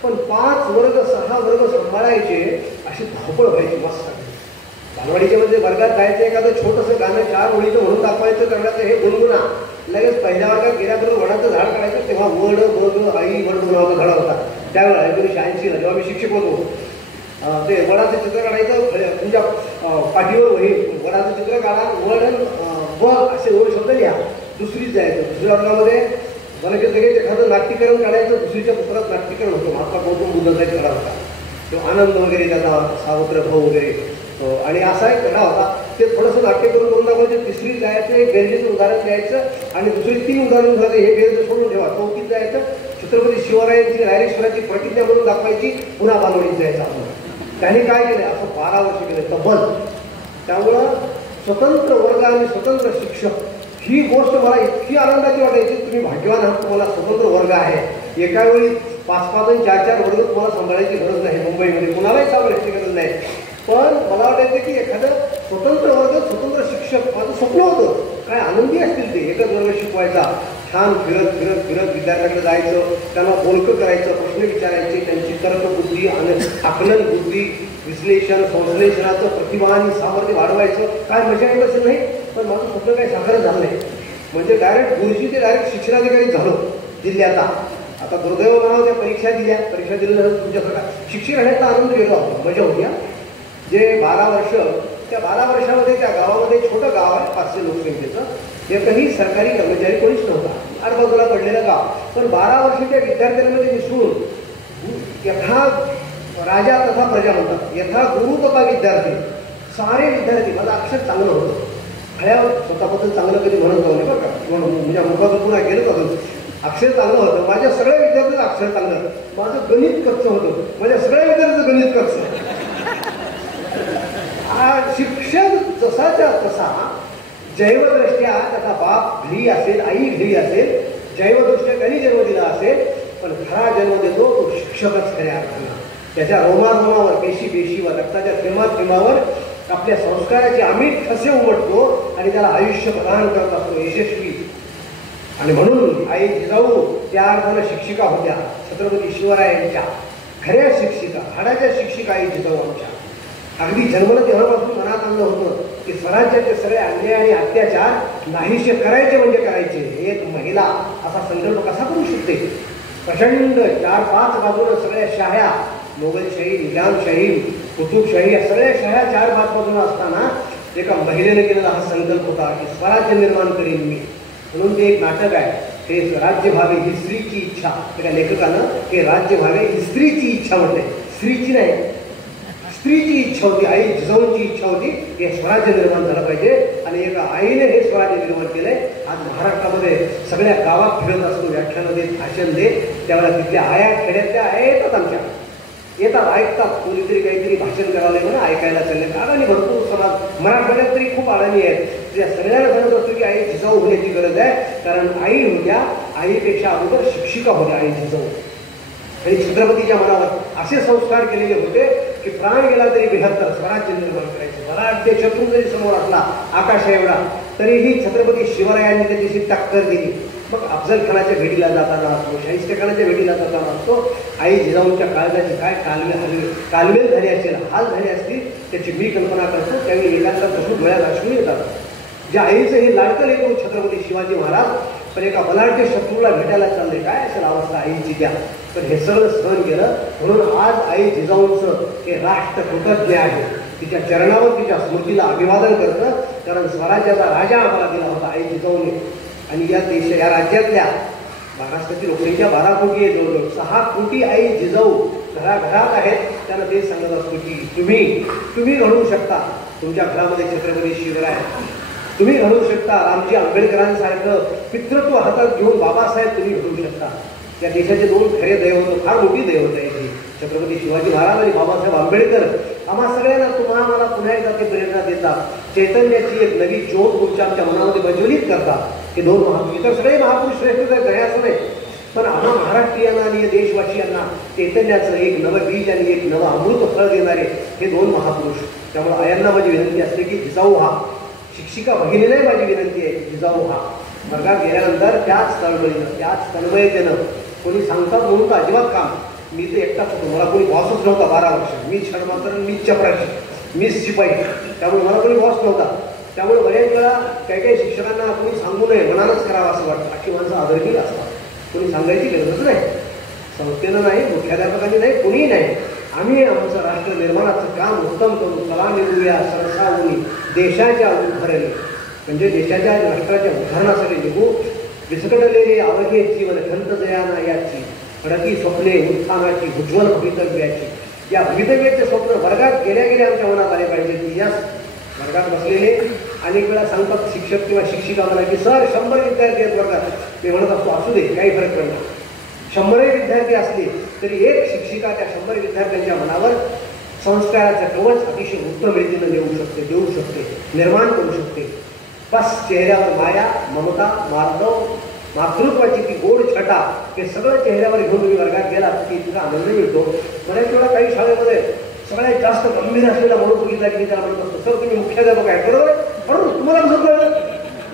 पण 5 वर्ग 6 वर्ग सांभाळायचे अशी धावपळ व्हायची. मस्त बालवाडीच्या मध्ये वर्गात जायचं, एखादं छोटंसं गाणं 4 ओळीचं म्हणून दाखवायचं, करण्याचं हे गुणगुणा. लगेच पहिल्या वर्गात गेल्याबरोबर वडाचं झाड काढायचं. तेव्हा वड बग आई वड नावाचा धडा होता त्यावेळेला 1986ला जेव्हा मी शिक्षक होतो. ते वडाचं चित्र काढायचं, तुमच्या पाठीवर हे वडाचं चित्र काढा, वड बग असे 2 शब्द लिहा. दुसरीच जायचं. दुसऱ्या वर्गामध्ये मला लगेच एखादं नाट्यकरण काढायचं. दुसरीच्या पुस्तकात नाट्यकरण होतं, महात्मा गौतम बुद्धाचा एक धडा होता तो आनंद वगैरे त्याचा सावत्र भाऊ वगैरे. आणि असा एक धडा होता. ते थोडंसं नाट्य करून दाखवायचं. 3रीत जायचं, एक बेरजेचं उदाहरण द्यायचं आणि दुसरी 3 उदाहरण झालं हे बेरजे सोडून ठेवा. 4थीत जायचं, छत्रपती शिवरायांची रायरेश्वराची प्रतिज्ञा म्हणून दाखवायची, पुन्हा बालवाडीत जायचं आपण. त्यांनी काय केलं, असं 12 वर्ष केलं तब्बल. त्यामुळं स्वतंत्र वर्ग आणि स्वतंत्र शिक्षक ही गोष्ट मला इतकी आनंदाची वाटायची. तुम्ही भाग्यवान आहात, तुम्हाला स्वतंत्र वर्ग आहे. एका वेळी 5-5 आणि 4-4 वर्ग तुम्हाला सांभाळायची गरज नाही. मुंबईमध्ये कुणालाही सांभाळायची गरज नाही. पण मला वाटायचं की एखादं स्वतंत्र वर्ग, स्वतंत्र शिक्षक माझं स्वप्न होतं. काय आनंदी असतील ते. एकच वर्ग शिकवायचा, छान फिरत फिरत फिरत विद्यार्थ्याकडे जायचं, त्यांना बोलकं करायचं, प्रश्न विचारायचे, त्यांची तर्कबुद्धी आणि आकलन बुद्धी, विश्लेषण संश्लेषणाचं प्रतिभा आणि सामर्थ्य वाढवायचं. काय मजा येत असेल नाही. पण माझं स्वप्न काही साकारच झालं नाही. म्हणजे डायरेक्ट गुरुजी ते डायरेक्ट शिक्षणाधिकारी झालो जिल्ह्याचा. आता दुर्दैव म्हणावं, त्या परीक्षा दिल्यानंतर तुमच्यासारखा शिक्षक राहण्याचा आनंद वेगळा होता, मजा होती. जे 12 वर्ष, त्या 12 वर्षामध्ये त्या गावामध्ये छोटं गाव आहे 500 लोकसंख्येचं. एकही सरकारी कर्मचारी कोणीच नव्हता, आजबाजूला पडलेलं गाव. पण 12 वर्षाच्या विद्यार्थ्यांमध्ये मिसळून यथा राजा तथा प्रजा म्हणतात, यथा गुरु तथा विद्यार्थी, सारे विद्यार्थी. माझं अक्षर चांगलं होतं. खऱ्या स्वतःबद्दल चांगलं कधी म्हणत जाऊ नये बरं का, म्हणजे मुखातून पुन्हा गेलंच अजून. अक्षर चांगलं होतं. माझ्या सगळ्या विद्यार्थ्यांचं अक्षर चांगलं. माझं गणित कच्चं होतं. माझ्या सगळ्या विद्यार्थ्यांचं गणित कच्चं. शिक्षण जसाच्या तसा जैवदृष्ट्या त्याचा बाप घरी असेल, आई घरी असेल, जैवदृष्ट्या त्यांनी जन्म दिला असेल, पण खरा जन्म देतो तो शिक्षकच खऱ्या अर्थानं. त्याच्या रोमारोमावर, पेशीवर, रक्ताच्या थेंबावर आपल्या संस्काराचे अमिट ठसे उमटतो आणि त्याला आयुष्य प्रदान करत असतो, यशस्वी. आणि म्हणून आई जिजाऊ त्या अर्थानं शिक्षिका होत्या. छत्रपती शिवरायांच्या खऱ्या शिक्षिका, हाडाच्या शिक्षिका आई जिजाऊ आमच्या. अगदी जन्मलं तेव्हापासून मनात आणलं होतं की स्वराज्याचे सगळे अन्याय आणि अत्याचार नाहीसे करायचे म्हणजे करायचे. एक महिला असा संकल्प कसा करू शकते. प्रचंड 4-5 बाजूला सगळ्या शाह्या, मोगलशाही, निजामशाही, कुतुबशाही, या सगळ्या शाह्या 4-5 बाजूला असताना एका महिलेने केलेला हा संकल्प होता की स्वराज्य निर्माण करीन मी. म्हणून ते एक नाटक आहे, हे राज्य व्हावे ही स्त्रीची इच्छा. त्या लेखकानं हे राज्य व्हावे ही स्त्रीची इच्छा म्हटले, स्त्रीची नाही, स्त्रीची इच्छा होती. आई जिजाऊंची इच्छा होती हे स्वराज्य निर्माण झालं पाहिजे आणि एका आईने हे स्वराज्य निर्माण केलंय. आज महाराष्ट्रामध्ये सगळ्या गावात फिरत असतो, व्याख्यानं देत, भाषण देत. त्यावेळेला तिथल्या आया, खेड्यातल्या आया येतात आमच्या, येतात, ऐकतात. कोणीतरी काहीतरी भाषण करायला म्हणून ऐकायला चालले. अडाणी भरपूर समाज मराठवाड्यात तरी खूप अडाणी आहेत. त्या सगळ्यांना सांगत असतो की आई जिजाऊ होण्याची गरज आहे, कारण आई होत्या, आईपेक्षा अगोदर शिक्षिका होत्या आई जिजाऊ. आणि छत्रपतीच्या मनावर असे संस्कार केलेले होते की प्राण गेला तरी 72 स्वराज्य निर्माण करायचे. बलाढ्य शत्रू जरी समोर असला आकाशा एवढा तरीही छत्रपती शिवरायांनी त्याच्याशी टक्कर दिली. मग अफजल खानाच्या भेटीला जाताना असतो, शाहिस्ते खानाच्या भेटीला जाताना असतो, आई जिजाऊंच्या काळजाची काय कालवेल झाली असेल, हाल झाले असतील त्याची मी कल्पना करतो. त्यावेळी एकांतात बसून डोळ्यात अश्रू येतात. ज्या आईचं हे लाडकं लेकरू छत्रपती शिवाजी महाराज पण एका बलाढ्य शत्रूला भेटायला चालले, काय असेल अवस्था आईची त्या. पण हे सगळं सहन केलं म्हणून आज आई जिजाऊंचं हे राष्ट्र कृतज्ञ आहे. तिच्या चरणावर तिच्या स्मृतीला अभिवादन करतं. कारण स्वराज्याचा राजा आम्हाला दिला होता आई जिजाऊने. आणि या राज्यातल्या महाराष्ट्रातील लोकसंख्या 12 कोटी आहे. जवळजवळ 6 कोटी आई जिजाऊ घराघरात आहेत. त्यांना ते सांगत असतो की तुम्ही घडवू शकता. तुमच्या घरामध्ये छत्रपती शिवराय, तुम्ही घडवू शकता. रामजी आंबेडकरांसारखं पितृत्व हातात घेऊन बाबासाहेब तुम्ही घडवू शकता. या देशाचे 2 खरे दैवत, फार मोठी दैवत आहे ही छत्रपती शिवाजी महाराज आणि बाबासाहेब आंबेडकर. आम्हा सगळ्यांना मला पुन्हा एकदा ते प्रेरणा देतात. चैतन्याची एक नवी ज्योत तुमच्या आमच्या मनामध्ये प्रज्वलित करतात. हे 2 महापुरुष, इतर सगळे महापुरुष श्रेष्ठ आहे असं नाही, पण आम्हा महाराष्ट्रीयांना आणि देशवासियांना चैतन्याचं एक नवं बीज आणि एक नवं अमृत फळ देणारे हे 2 महापुरुष. त्यामुळे आयांना माझी विनंती असते की जिजाऊ हा, शिक्षिका भगिनीलाही माझी विनंती आहे, जिजाऊ हा वर्गात गेल्यानंतर त्याच तळमळीनं त्याच तन्मयतेनं, कोणी सांगतात म्हणून तर अजिबात काम, मी तर एकटाच होतो, मला कोणी बॉसच नव्हता 12 वर्ष, मीच छडमास्तर, मीच चपराशी, मीच शिपाई, त्यामुळे मला कोणी बॉस नव्हता. त्यामुळे बऱ्याच वेळा काही शिक्षकांना कोणी सांगू नये, मनानच करावं असं वाटतं. अशी माणसं आदरकील असतात, कोणी सांगायची गरजच नाही, संस्थेनं नाही, मुख्याध्यापकांनी नाही, कोणीही नाही. आम्ही आमचं राष्ट्र निर्माणाचं काम उत्तम करू, कला निघूया सरसावून देशाच्या उद्धरणी, म्हणजे देशाच्या राष्ट्राच्या उद्धारणासाठी निघू. विस्कटलेले अवघे जीवन खंत दयाना याची, खडकी स्वप्ने उत्थानाची, उज्ज्वल भवितव्याची. या भवितव्याचे स्वप्न वर्गात गेल्या गेल्या आमच्या मनात आले पाहिजे. की याच वर्गात बसलेले अनेक वेळा सांगतात शिक्षक किंवा शिक्षिका मला की सर 100 विद्यार्थी आहेत वर्गात. मी म्हणत असतो असू दे, काही फरक पडणार. 100 विद्यार्थी असले तरी एक शिक्षिका त्या 100 विद्यार्थ्यांच्या मनावर संस्काराचं कवच अतिशय उत्तम रीतीनं देऊ शकते, निर्माण करू शकते. बस चेहऱ्यावर माया, ममता, मार्दव, मातृत्वाची ती गोड छटा, हे सगळं चेहऱ्यावर घेऊन तुम्ही वर्गात गेला की तुला आनंद मिळतो. बऱ्याच वेळा काही शाळेमध्ये सगळ्यात जास्त गंभीर असलेला म्हणून बघितला की त्याला म्हणत असतो सर तुम्ही मुख्याध्यापक आहे, बरोबर बरोबर, तुम्हाला कसं कळलं?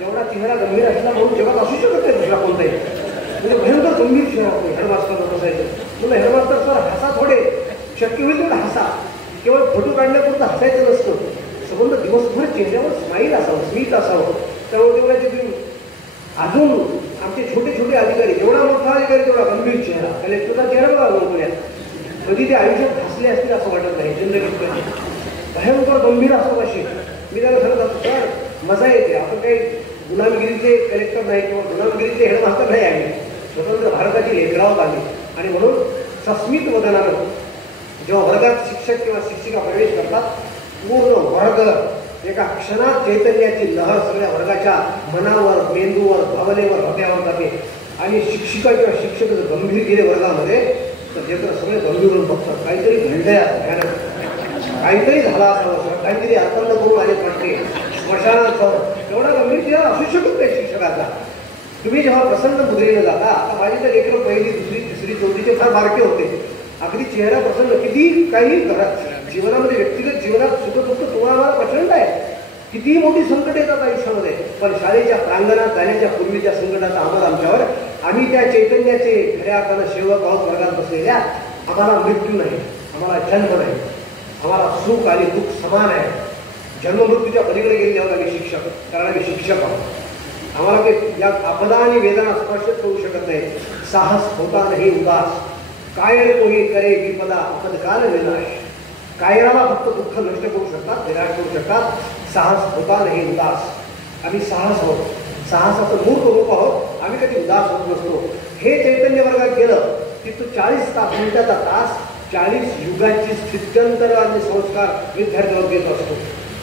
एवढा चेहरा गंभीर असलेला म्हणून जगात असू शकत नाही दुसरा कोणताही. म्हणजे भयंकर गंभीर चेहरा होतो हेडमास्टर बसायचं. म्हणजे हेडमास्टर सर हसा, थोडे शक्य होईल तेवढं हसा, केवळ फोटो काढण्यापुरतं हसायचं नसतं, संबंध दिवसभर चेहऱ्यावर स्माईल असावं, स्मित असावं. त्यामुळे तेवढ्याचे तुम्ही अजून आमचे छोटे छोटे अधिकारी, जेवढा मोठा अधिकारी तेवढा गंभीर चेहरा, कलेक्टरचा चेहरा बघा पुण्यात, कधी ते आयुष्यात हसले असतील असं वाटत नाही. जिंदगीत कधी भयंकर गंभीर असतो अशी. मी त्याला सांगत असतो सर मजा येते, आपण काही गुलामगिरीचे कलेक्टर नाही किंवा गुलामगिरीचे हेडमास्टर नाही आहे, स्वतंत्र भारताची लेकरावत आली. आणि म्हणून सस्मित वदनानं जेव्हा वर्गात शिक्षक किंवा शिक्षिका प्रवेश करतात, पूर्ण वर्ग एका क्षणात चैतन्याची लहर सगळ्या वर्गाच्या मनावर, मेंदूवर, भावनेवर, हृदयावर जाते. आणि शिक्षिका किंवा शिक्षक गंभीर गेले वर्गामध्ये तर जेव्हा सगळे गंभीर होऊन बघतात, काहीतरी घडलंय भयानक, काहीतरी झाला असावं, काहीतरी आतंक करून आले पडते स्मशानात जाऊन. एवढा गंभीर चेहरा असू शकत नाही शिक्षकाचा. तुम्ही जेव्हा प्रसन्न मुद्रेने जाता, आता माझी तर लेकरं 1ली, 2री, 3री, 4थीचे फार बारके होते, अगदी चेहरा प्रसन्न, किती काही घरात जीवनामध्ये व्यक्तिगत जीवनात सुखदुःख तुम्हाला प्रचंड आहे, कितीही मोठी संकट येतात आयुष्यामध्ये, पण शाळेच्या प्रांगणात जाण्याच्या पूर्वीच्या संकटाचा आम्हाला आमच्यावर, आम्ही त्या चैतन्याचे खऱ्या अर्थानं सेवक आहोत वर्गात बसलेल्या. आम्हाला मृत्यू नाही, आम्हाला जन्म नाही, आम्हाला सुख आणि दुःख समान आहे. जन्ममृत्यूच्या पलीकडे गेले आहोत आम्ही शिक्षक, कारण आम्ही शिक्षक आहोत. आम्हाला ते या आपदा आणि वेदना स्पर्शच करू शकत नाही. साहस होता नाही उदास, काय कोणी करे विपदा पदकाल विनाश. कायराला फक्त दुःख नष्ट करू शकतात, निराश करू शकतात. साहस होता नाही उदास. आम्ही साहस आहोत, साहसाचं मूर्त रूप आहोत, आम्ही कधी उदास होत नसतो. हे चैतन्य वर्गात गेलं की तो 40 मिनिटाचा तास 40 युगाची स्थित्यंतर आणि संस्कार विद्यार्थ्यांवर देत असतो.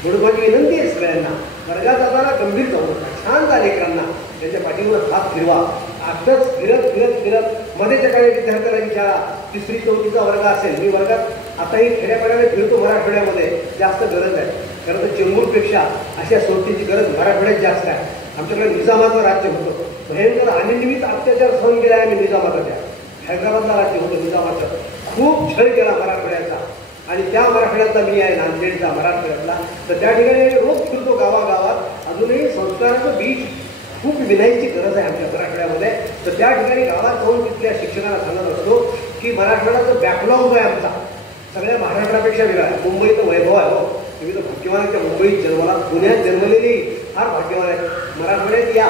म्हणून माझी विनंती आहे सगळ्यांना, वर्गात जाताना गंभीर जाऊ नका, छान झाले लेकरांना त्यांच्या पाठीवर हात फिरवा. आताच फिरत फिरत फिरत मध्येच्या काही विद्यार्थ्याला विचारा, 3री 4थीचा वर्ग असेल, मी वर्गात आताही खेड्यापाड्याने फिरतो मराठवाड्यामध्ये, जास्त गरज आहे. कारण तर चेंबूरपेक्षा अशा संस्थेची गरज मराठवाड्यात जास्त आहे. आमच्याकडे निजामाचं राज्य होतं, भयंकर अनियमित अत्याचार सहन केला आहे. निजामाचा त्या हैदराबादला राज्य होतं निजामाचं, खूप छळ केला मराठवाड्याचा. आणि त्या मराठवाड्यातला मी आहे, नांदेडचा मराठवाड्यातला, तर त्या ठिकाणी रोज फिरतो गावागावात. अजूनही संस्काराचं बीज खूप विनायची गरज आहे आमच्या मराठवाड्यामध्ये. तर त्या ठिकाणी गावात जाऊन तिथल्या शिक्षकांना सांगत असतो की मराठवाड्याचं बॅकलॉग जो आहे आमचा सगळ्या महाराष्ट्रापेक्षा वेगळा आहे. मुंबईचं वैभव आहे हो, तुम्ही तर भाग्यवान आहे. त्या मुंबईत जन्माला, पुण्यात जन्मलेली फार भाग्यवान आहे. मराठवाड्यात या,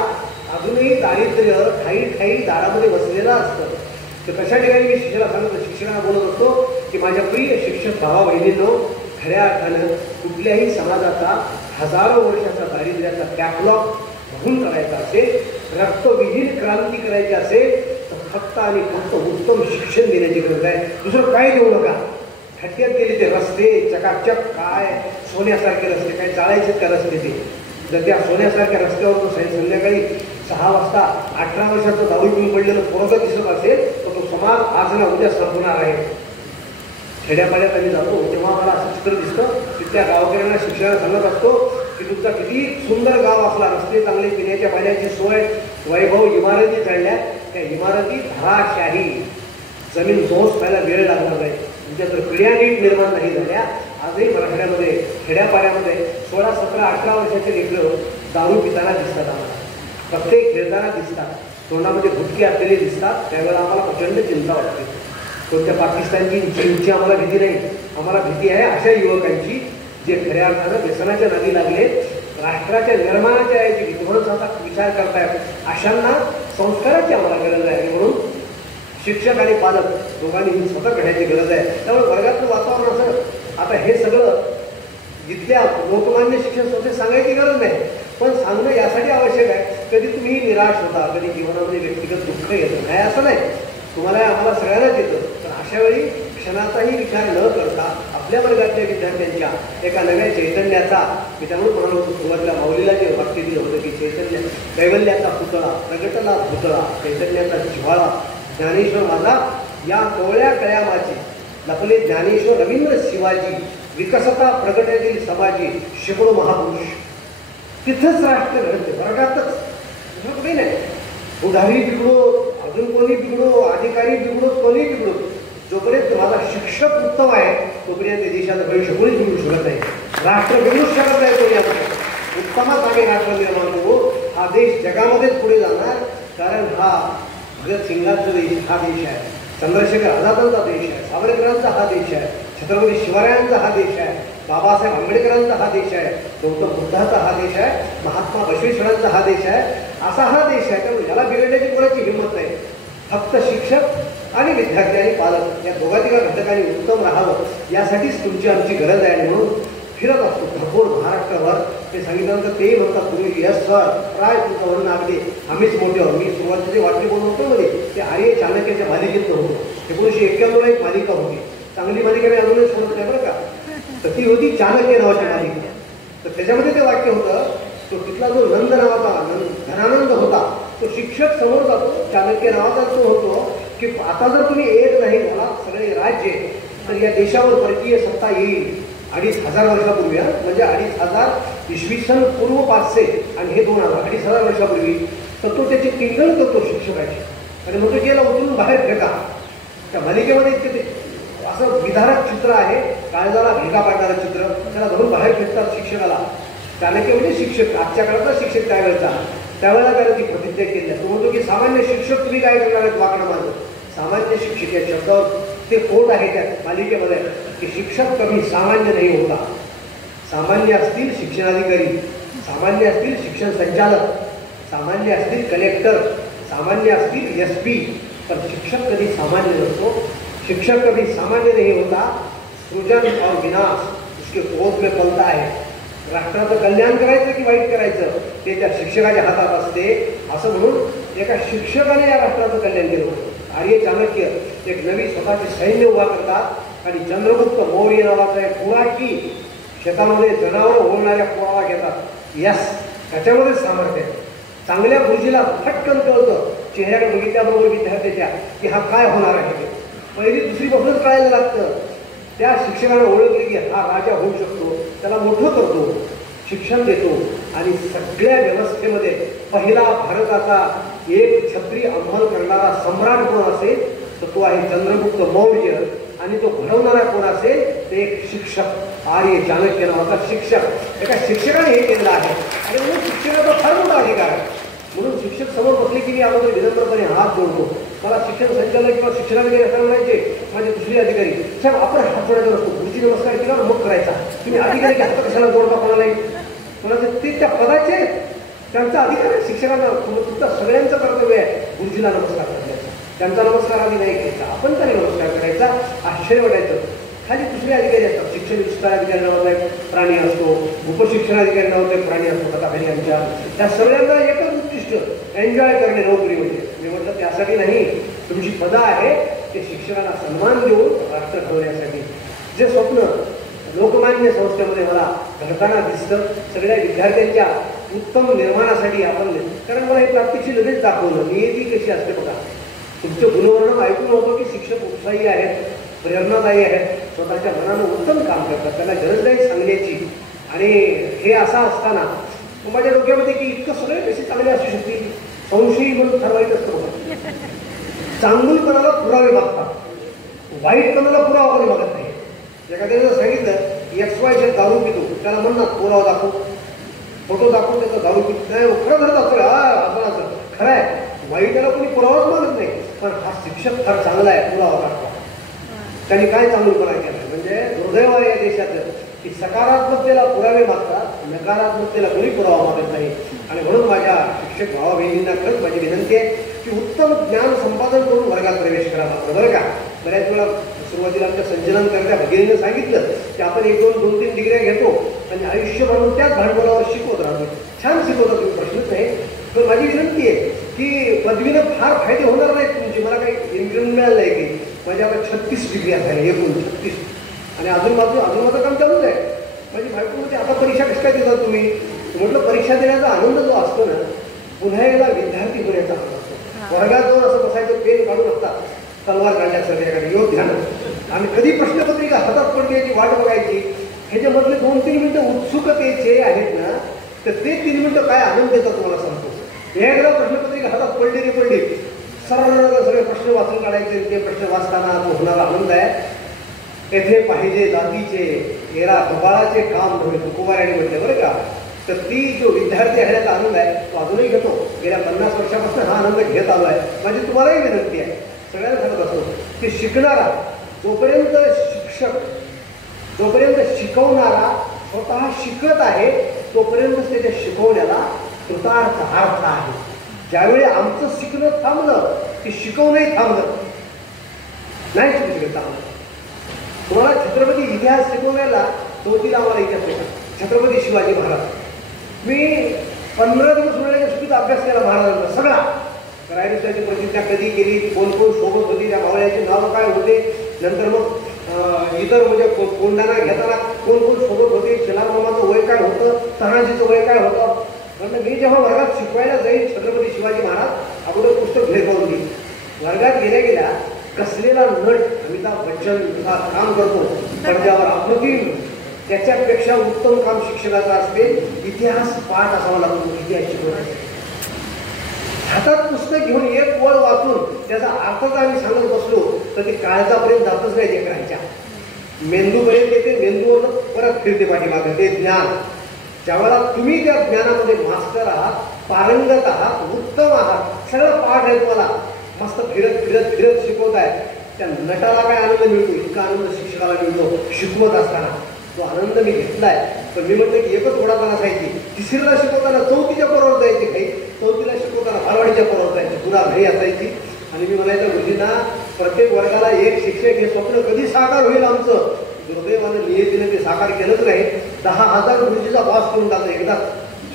अजूनही दारिद्र्य ठाई ठाई दारामध्ये बसलेलं असतं. तर तशा ठिकाणी मी शिक्षकांना बोलत असतो की माझ्या प्रिय शिक्षक भावा बहिणींनो, खऱ्या अर्थानं कुठल्याही समाजाचा हजारो वर्षाचा दारिद्र्याचा बॅकलॉग बघून करायचा असेल, रक्तविहीन क्रांती करायची असेल तर फक्त आणि फक्त उत्तम शिक्षण देण्याची गरज आहे. दुसरं काय देऊ नका. खड्ड्यात गेले ते रस्ते चकाचक, काय सोन्यासारखे रस्ते, काय चाळायचे का रस्ते ते. जर त्या सोन्यासारख्या रस्त्यावर तो संध्याकाळी 6 वाजता 18 वर्षाचं दारू पिऊन पडलेलं पोरगं दिसत असेल तर तो समाज आज ना उद्या संपणार आहे. खेड्यापाड्यात आम्ही जातो तेव्हा मला असं चित्र दिसतं की त्या गावकऱ्यांना शिक्षणाला सांगत असतो की तुमचा किती सुंदर गाव असला, रस्ते चांगले, पिण्याच्या पाण्याची सोय, वैभव, इमारती चालल्या, त्या इमारती धाराशाही, जमीन जोस व्हायला वेळ लागणार नाही. तुमच्या जर पिढ्या नीट निर्माण नाही झाल्या, आजही मराठवाड्यामध्ये खेड्यापाड्यामध्ये 16, 17, 18 वर्षाचे लेकरं दारू पिताना दिसतात आम्हाला, प्रत्येक खेळताना दिसतात, तोंडामध्ये भुटके असलेले दिसतात. त्यावेळेला आम्हाला प्रचंड चिंता वाटते. कोणत्या पाकिस्तानची, चीनची आम्हाला भीती नाही. आम्हाला भीती आहे अशा युवकांची जे खऱ्या अर्थानं व्यसनाच्या नादी लागले, राष्ट्राच्या निर्माणाच्या ऐवजी विध्वंसाचा विचार करतायत. अशांना संस्काराची आम्हाला गरज आहे. म्हणून शिक्षक आणि पालक दोघांनी स्वतः घडण्याची गरज आहे. त्यामुळे वर्गातलं वातावरण असं, आता हे सगळं जिथल्या लोकमान्य शिक्षण संस्थेत सांगायची गरज नाही, पण सांगणं यासाठी आवश्यक आहे. कधी तुम्ही निराश होता, कधी जीवनामध्ये व्यक्तिगत दुःख येतं, नाही असं नाही, तुम्हाला आम्हाला सगळ्यांनाच येतं. तर अशा वेळी क्षणाचाही विचार न करता आपल्या वर्गातल्या विद्यार्थ्यांच्या एका नव्या चैतन्याचा, मी त्यामुळे म्हणालो होतो सुरुवातीला माऊलीला जे वाक्य दिलं होतं की चैतन्य कैवल्याचा पुतळा, प्रगटला पुतळा, चैतन्याचा जिव्हाळा, ज्ञानेश्वर माझा या कोवळ्या कळ्यामाची, लपले ज्ञानेश्वर रवींद्र शिवाजी, विकसता प्रगटेतील समाजी, शेकडो महापुरुष. तिथंच राष्ट्र घडते, वर्गातच, दुसरं कुठे नाही. उधारी बिघडो, अजून कोणी बिघडो, अधिकारी बिघडो, कोणी बिघडो, जोपर्यंत माझा शिक्षक उत्तम आहे तोपर्यंत देशाचं भविष्य कोणीच बिघडू शकत नाही. राष्ट्र बिघडूच शकत नाही. कोणी उत्तमच आम्ही राष्ट्र निर्माण करू, हा देश जगामध्येच पुढे जाणार. कारण हा भगतसिंगांचा देश हा देश आहे, चंद्रशेखर आझादांचा देश आहे, सावरकरांचा हा देश आहे, छत्रपती शिवरायांचा हा देश आहे, बाबासाहेब आंबेडकरांचा हा देश आहे, गौतम बुद्धाचा हा देश आहे, महात्मा बसवेश्वरांचा हा देश आहे. असा हा देश आहे. त्यामुळे याला बिघडण्याची कोणाची हिंमत नाही. फक्त शिक्षक आणि विद्यार्थी आणि पालक या दोघांच्या घटकांनी उत्तम राहावं यासाठीच तुमची आमची गरज आहे. म्हणून फिरत असतो भरपूर महाराष्ट्रावर. ते सांगितल्यानंतर तेही म्हणतात तुम्ही यस सर, प्राय तुमचं म्हणून अगदी आम्हीच मोठे आहोत. मी सुरुवातीचे वाक्य बोलत होतो मध्ये ते आर्य चाणक्याच्या मालिकेतलं होतं. 1991 एक मालिका होती, चांगली मालिका मी अजूनही सांगत नाही बरं का. तर ती होती चाणक्य नावाची मालिका. तर त्याच्यामध्ये ते वाक्य होतं, तो तिथला जो नंद नावाचा धनानंद होता तो शिक्षक समोर जातो, चाणक्य नावाचा तो होतो की आता जर तुम्ही एक नाही मला सगळे राज्य तर या देशावर परकीय सत्ता येईल. 2500 वर्षापूर्वी, म्हणजे 2500 इसवी सन पूर्व 500 आणि हे 2000, 2500 वर्षापूर्वी. तर तो त्याची टिंगल करतो शिक्षकाची आणि म्हणतो की याला उचलून बाहेर फेका. त्या मालिकेमध्ये इतके असं विधारक चित्र आहे, काळजाला भेगा पाडणारं चित्र. त्याला धरून बाहेर फेकतात शिक्षकाला. चाणक्य म्हणजे शिक्षक, आजच्या काळातला शिक्षक त्यावेळेचा. त्यावेळेला त्याला ती प्रतिज्ञा केली. तो म्हणतो की सामान्य शिक्षक तुम्ही काय करणार आहेत वाकडं माझं. सामान्य शिक्षक या शब्दावर ते कोट आहे त्या मालिकेमध्ये की शिक्षक कमी सामान्य नाही होता. सामान्य असतील शिक्षणाधिकारी, सामान्य असतील शिक्षण संचालक, सामान्य असतील कलेक्टर, सामान्य असतील SP, पण शिक्षक कधी सामान्य नसतो. शिक्षक कभी सामान्य नहीं होता. सृजन और विनाश उसके क्रोध में पलता है. राष्ट्राचं कल्याण करायचं की वाईट करायचं ते त्या शिक्षकाच्या हातात असते. असं म्हणून एका शिक्षकाने या राष्ट्राचं कल्याण केलं होतं. आर्य चाणक्य एक नवी स्वतःची सैन्य उभा करतात आणि चंद्रगुप्त मौर्य नावाचा एक पुराकी शेतामध्ये जनावर ओढणाऱ्या पुरावा घेतात. यस, त्याच्यामध्येच सामर्थ्य आहे. चांगल्या गुरुजीला फटकन कळतं चेहऱ्याकडे बघितल्याबरोबर विद्यार्थ्याच्या की हा काय होणार आहे. पहिली दुसरी पासूनच कळायला लागतं. त्या शिक्षकाने ओळखले की हा राजा होऊ शकतो, त्याला मोठं करतो, शिक्षण देतो. आणि सगळ्या व्यवस्थेमध्ये पहिला भारताचा एक छत्री अंमल करणारा सम्राट कोण असेल तर तो आहे चंद्रगुप्त मौर्य. आणि तो घडवणारा कोण असेल ते एक शिक्षक आर्य चाणक्य नावाचा शिक्षक एका शिक्षकाने हे केलेलं आहे आणि म्हणून शिक्षकाचा फार मोठा अधिकार आहे. म्हणून शिक्षक समोर बसले की मी अगोदर विनम्रपणे हात जोडतो. मला शिक्षण संचालक किंवा शिक्षणाधिकारी असताना म्हणायचे माझे दुसरे अधिकारी, साहेब आपण हात जोडायचा नसतो, गुरुजी नमस्कार केला मग करायचा, तुम्ही अधिकारी हात कशाला जोडता कोणालाही. कोणाचे ते त्या पदाचे त्यांचा अधिकार आहे. शिक्षकांना सुद्धा सगळ्यांचं कर्तव्य आहे गुरुजीला नमस्कार करायचा. त्यांचा नमस्कार आधी नाही घ्यायचा, आपण त्याने नमस्कार करायचा. आश्चर्य वाटायचं. खाली दुसरे अधिकारी असतात, शिक्षण विस्तार अधिकारी नावाचा एक प्राणी असतो, उपशिक्षणाधिकारी नावाचा एक प्राणी असतो हाताखाली आमच्या. त्या सगळ्यांना एकच उद्दिष्ट एन्जॉय करणे नोकरीमध्ये. मी म्हटलं त्यासाठी नाही, तुमची पदं आहे ते शिक्षकांना सन्मान देऊन राष्ट्र ठेवण्यासाठी. जे स्वप्न लोकमान्य संस्थेमध्ये मला घडताना दिसतं सगळ्या विद्यार्थ्यांच्या उत्तम निर्माणासाठी आपण, कारण मला हे प्राप्तीची लगेच दाखवलं नियती कशी असते बघा. तुमचं गुणवर्णन ऐकून होतं की शिक्षक उत्साही आहेत, प्रेरणादायी आहेत, स्वतःच्या मनानं उत्तम काम करतात, त्यांना गरज नाही सांगण्याची. आणि हे असं असताना माझ्या डोक्यामध्ये की इतकं सगळे कसे चांगले असू शकतील, संशयी म्हणून ठरवायचं असतं बघा. चांगुलपणाला पुरावे मागतात, वाईटपणाला पुरावा कोणी मागत नाही. एखाद्याने सांगितलं XY दारू पितो, त्याला म्हणणार पुरावा दाखव, फोटो दाखवून त्याचा दारू पितो नाही खरं खरं दाखव, असं असं खरं आहे. वाईटाला कोणी पुरावाच मागत नाही, पण हा शिक्षक फार चांगला आहे पुरावा दाखवा. त्यांनी काय चांगलपणा केला म्हणजे दुर्दैव आहे या देशाचं की सकारात्मकतेला पुरावे मागतात, नकारात्मकतेला कोणी पुरावा मागत नाही. आणि म्हणून माझ्या शिक्षक भावा बहिणींना खरंच माझी विनंती आहे की उत्तम ज्ञान संपादन करून वर्गात प्रवेश करा. मात्र बरं का, बऱ्याच वेळा सुरुवातीला आमच्या संचलन करत्या भगिनीनं सांगितलं की आपण 1, 2, 2, 3 डिग्र्या घेतो आणि आयुष्यभर त्याच भांडवलावर शिकवत राहतो. छान शिकवता तुम्ही, प्रश्नच नाही. तर माझी विनंती आहे की पदवीनं फार फायदे होणार नाहीत तुमचे. मला काही इन्क्रीमेंट मिळालं आहे की माझ्या आता 36 डिग्री झाल्या, एकूण 36, आणि अजून माझं काम चालूच आहे. माझी बायको म्हणते आता परीक्षा कशा काय देता तुम्ही. म्हटलं परीक्षा देण्याचा आनंद जो असतो ना, पुन्हा एकदा विद्यार्थी होण्याचा आनंद असतो. वर्गात जाऊन असं बसायचं, पेन काढून असतात तलवार काढण्यासारख्याकडे योग ध्यान, आणि कधी प्रश्नपत्रिका हातात पडली याची वाट बघायची. ह्याच्यामधले 2-3 मिनिटं उत्सुकतेचे आहेत ना, तर ते 3 मिनिटं काय आनंद देतात तुम्हाला सांगतो. एकदा प्रश्नपत्रिका हातात पडली सरळ सगळे प्रश्न वाचून काढायचे, ते प्रश्न वाचताना तो होणारा आनंद आहे. येथे पाहिजे जातीचे येरा कपाळाचे काम धोरे तुकोबाराने म्हटले बरं का. तर ती जो विद्यार्थी आहे त्याचा आनंद आहे तो अजूनही घेतो. गेल्या 50 वर्षापासून हा आनंद घेत आलो आहे. माझी तुम्हालाही विनंती आहे, सगळ्यांना सांगत असतो की शिकणारा जोपर्यंत शिक्षक, जोपर्यंत शिकवणारा स्वतः शिकत आहे तोपर्यंत त्याच्या शिकवण्याला कृतार्थ अर्थ आहे. ज्यावेळी आमचं शिकणं थांबलं की शिकवणंही थांबलं नाही. शिकत थांबलं. तुम्हाला छत्रपती इतिहास शिकवण्याला 4थीला आम्हाला इतिहास होता, छत्रपती शिवाजी महाराज. मी 15 दिवस उन्हाळ्याच्या सुट्टीत अभ्यास केला महाराजांचा सगळा. रायडुसाची प्रतिज्ञा कधी केली, कोण कोण सोबत होती, त्या मावळ्याचे नाव काय होते, नंतर मग इतर म्हणजे कोंडाणा घेताना कोण कोण सोबत होते, शेलार मामाचं वय काय होतं, तानाजीचं वय काय होतं. म्हणलं मी जेव्हा वर्गात शिकवायला जाईल छत्रपती शिवाजी महाराज अगोदर पुस्तक भेट करून देईल. वर्गात गेल्या कसलेला नट अमिताभ बच्चन काम करतो पडद्यावर अप्रतिम, त्याच्यापेक्षा उत्तम काम शिक्षकाचं असते इतिहास पाठ असावा लागतो. इतिहास शिकवण्यासाठी हातात पुस्तक घेऊन एक वळ वाचून त्याचा अर्थ जर आम्ही सांगत बसलो तर ते काळजापर्यंत जातच नाही. लेकरांच्या मेंदूपर्यंत येते, मेंदूवर परत फिरते पाठीमागे ते ज्ञान. ज्यावेळेला तुम्ही त्या ज्ञानामध्ये मास्टर आहात, पारंगत आहात, उत्तम आहात, सगळं पाठ आहे तुम्हाला, मस्त फिरत फिरत फिरत शिकवताय, त्या नटाला काय आनंद मिळतो इतका आनंद शिक्षकाला मिळतो शिकवत असताना. तो आनंद मी घेतलाय. पण मी म्हटलं की एकच थोडा जण असायची, 3रीला शिकवताना 4थीच्या पोरावर जायची, काही 4थीला शिकवताना बालवाडीच्या पोरावर जायची, पुन्हा घरी असायची. आणि मी म्हणायचं गुरुजींना प्रत्येक वर्गाला एक शिक्षक, हे स्वप्न कधी साकार होईल आमचं. दुर्दैवानं नियतीने ते साकार केलंच नाही. 10,000 गुरुजीचा वास करून टाकला. एकदा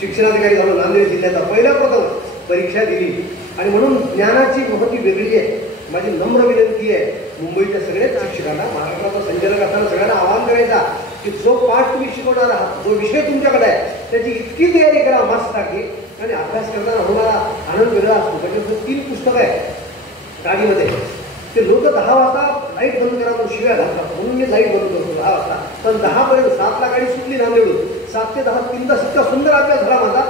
शिक्षणाधिकारी झालो नांदेड जिल्ह्याचा, पहिल्या प्रथम परीक्षा दिली. आणि म्हणून ज्ञानाची महती वेगळी आहे. माझी नम्र विनंती आहे मुंबईच्या सगळ्याच शिक्षकांना, महाराष्ट्राचा संचालक असताना सगळ्यांना आवाहन करायचा की जो पाठ तुम्ही शिकवणार आहात, जो विषय तुमच्याकडे आहे त्याची इतकी तयारी करा मस्त टाकी. आणि अभ्यास करताना होणारा आनंद वेगळा असतो. त्याच्यामध्ये 3 पुस्तकं आहे गाडीमध्ये. ते लोक 10 वाजता लाईट बंद करा म्हणून शिव्या घालतात, म्हणून मी लाईट बंद करतो 10 वाजता. पण 10 पर्यंत 7ला गाडी सुटली नांदेडून, 7 ते 10 3 तास इतका सुंदर अभ्यास झाला माझा,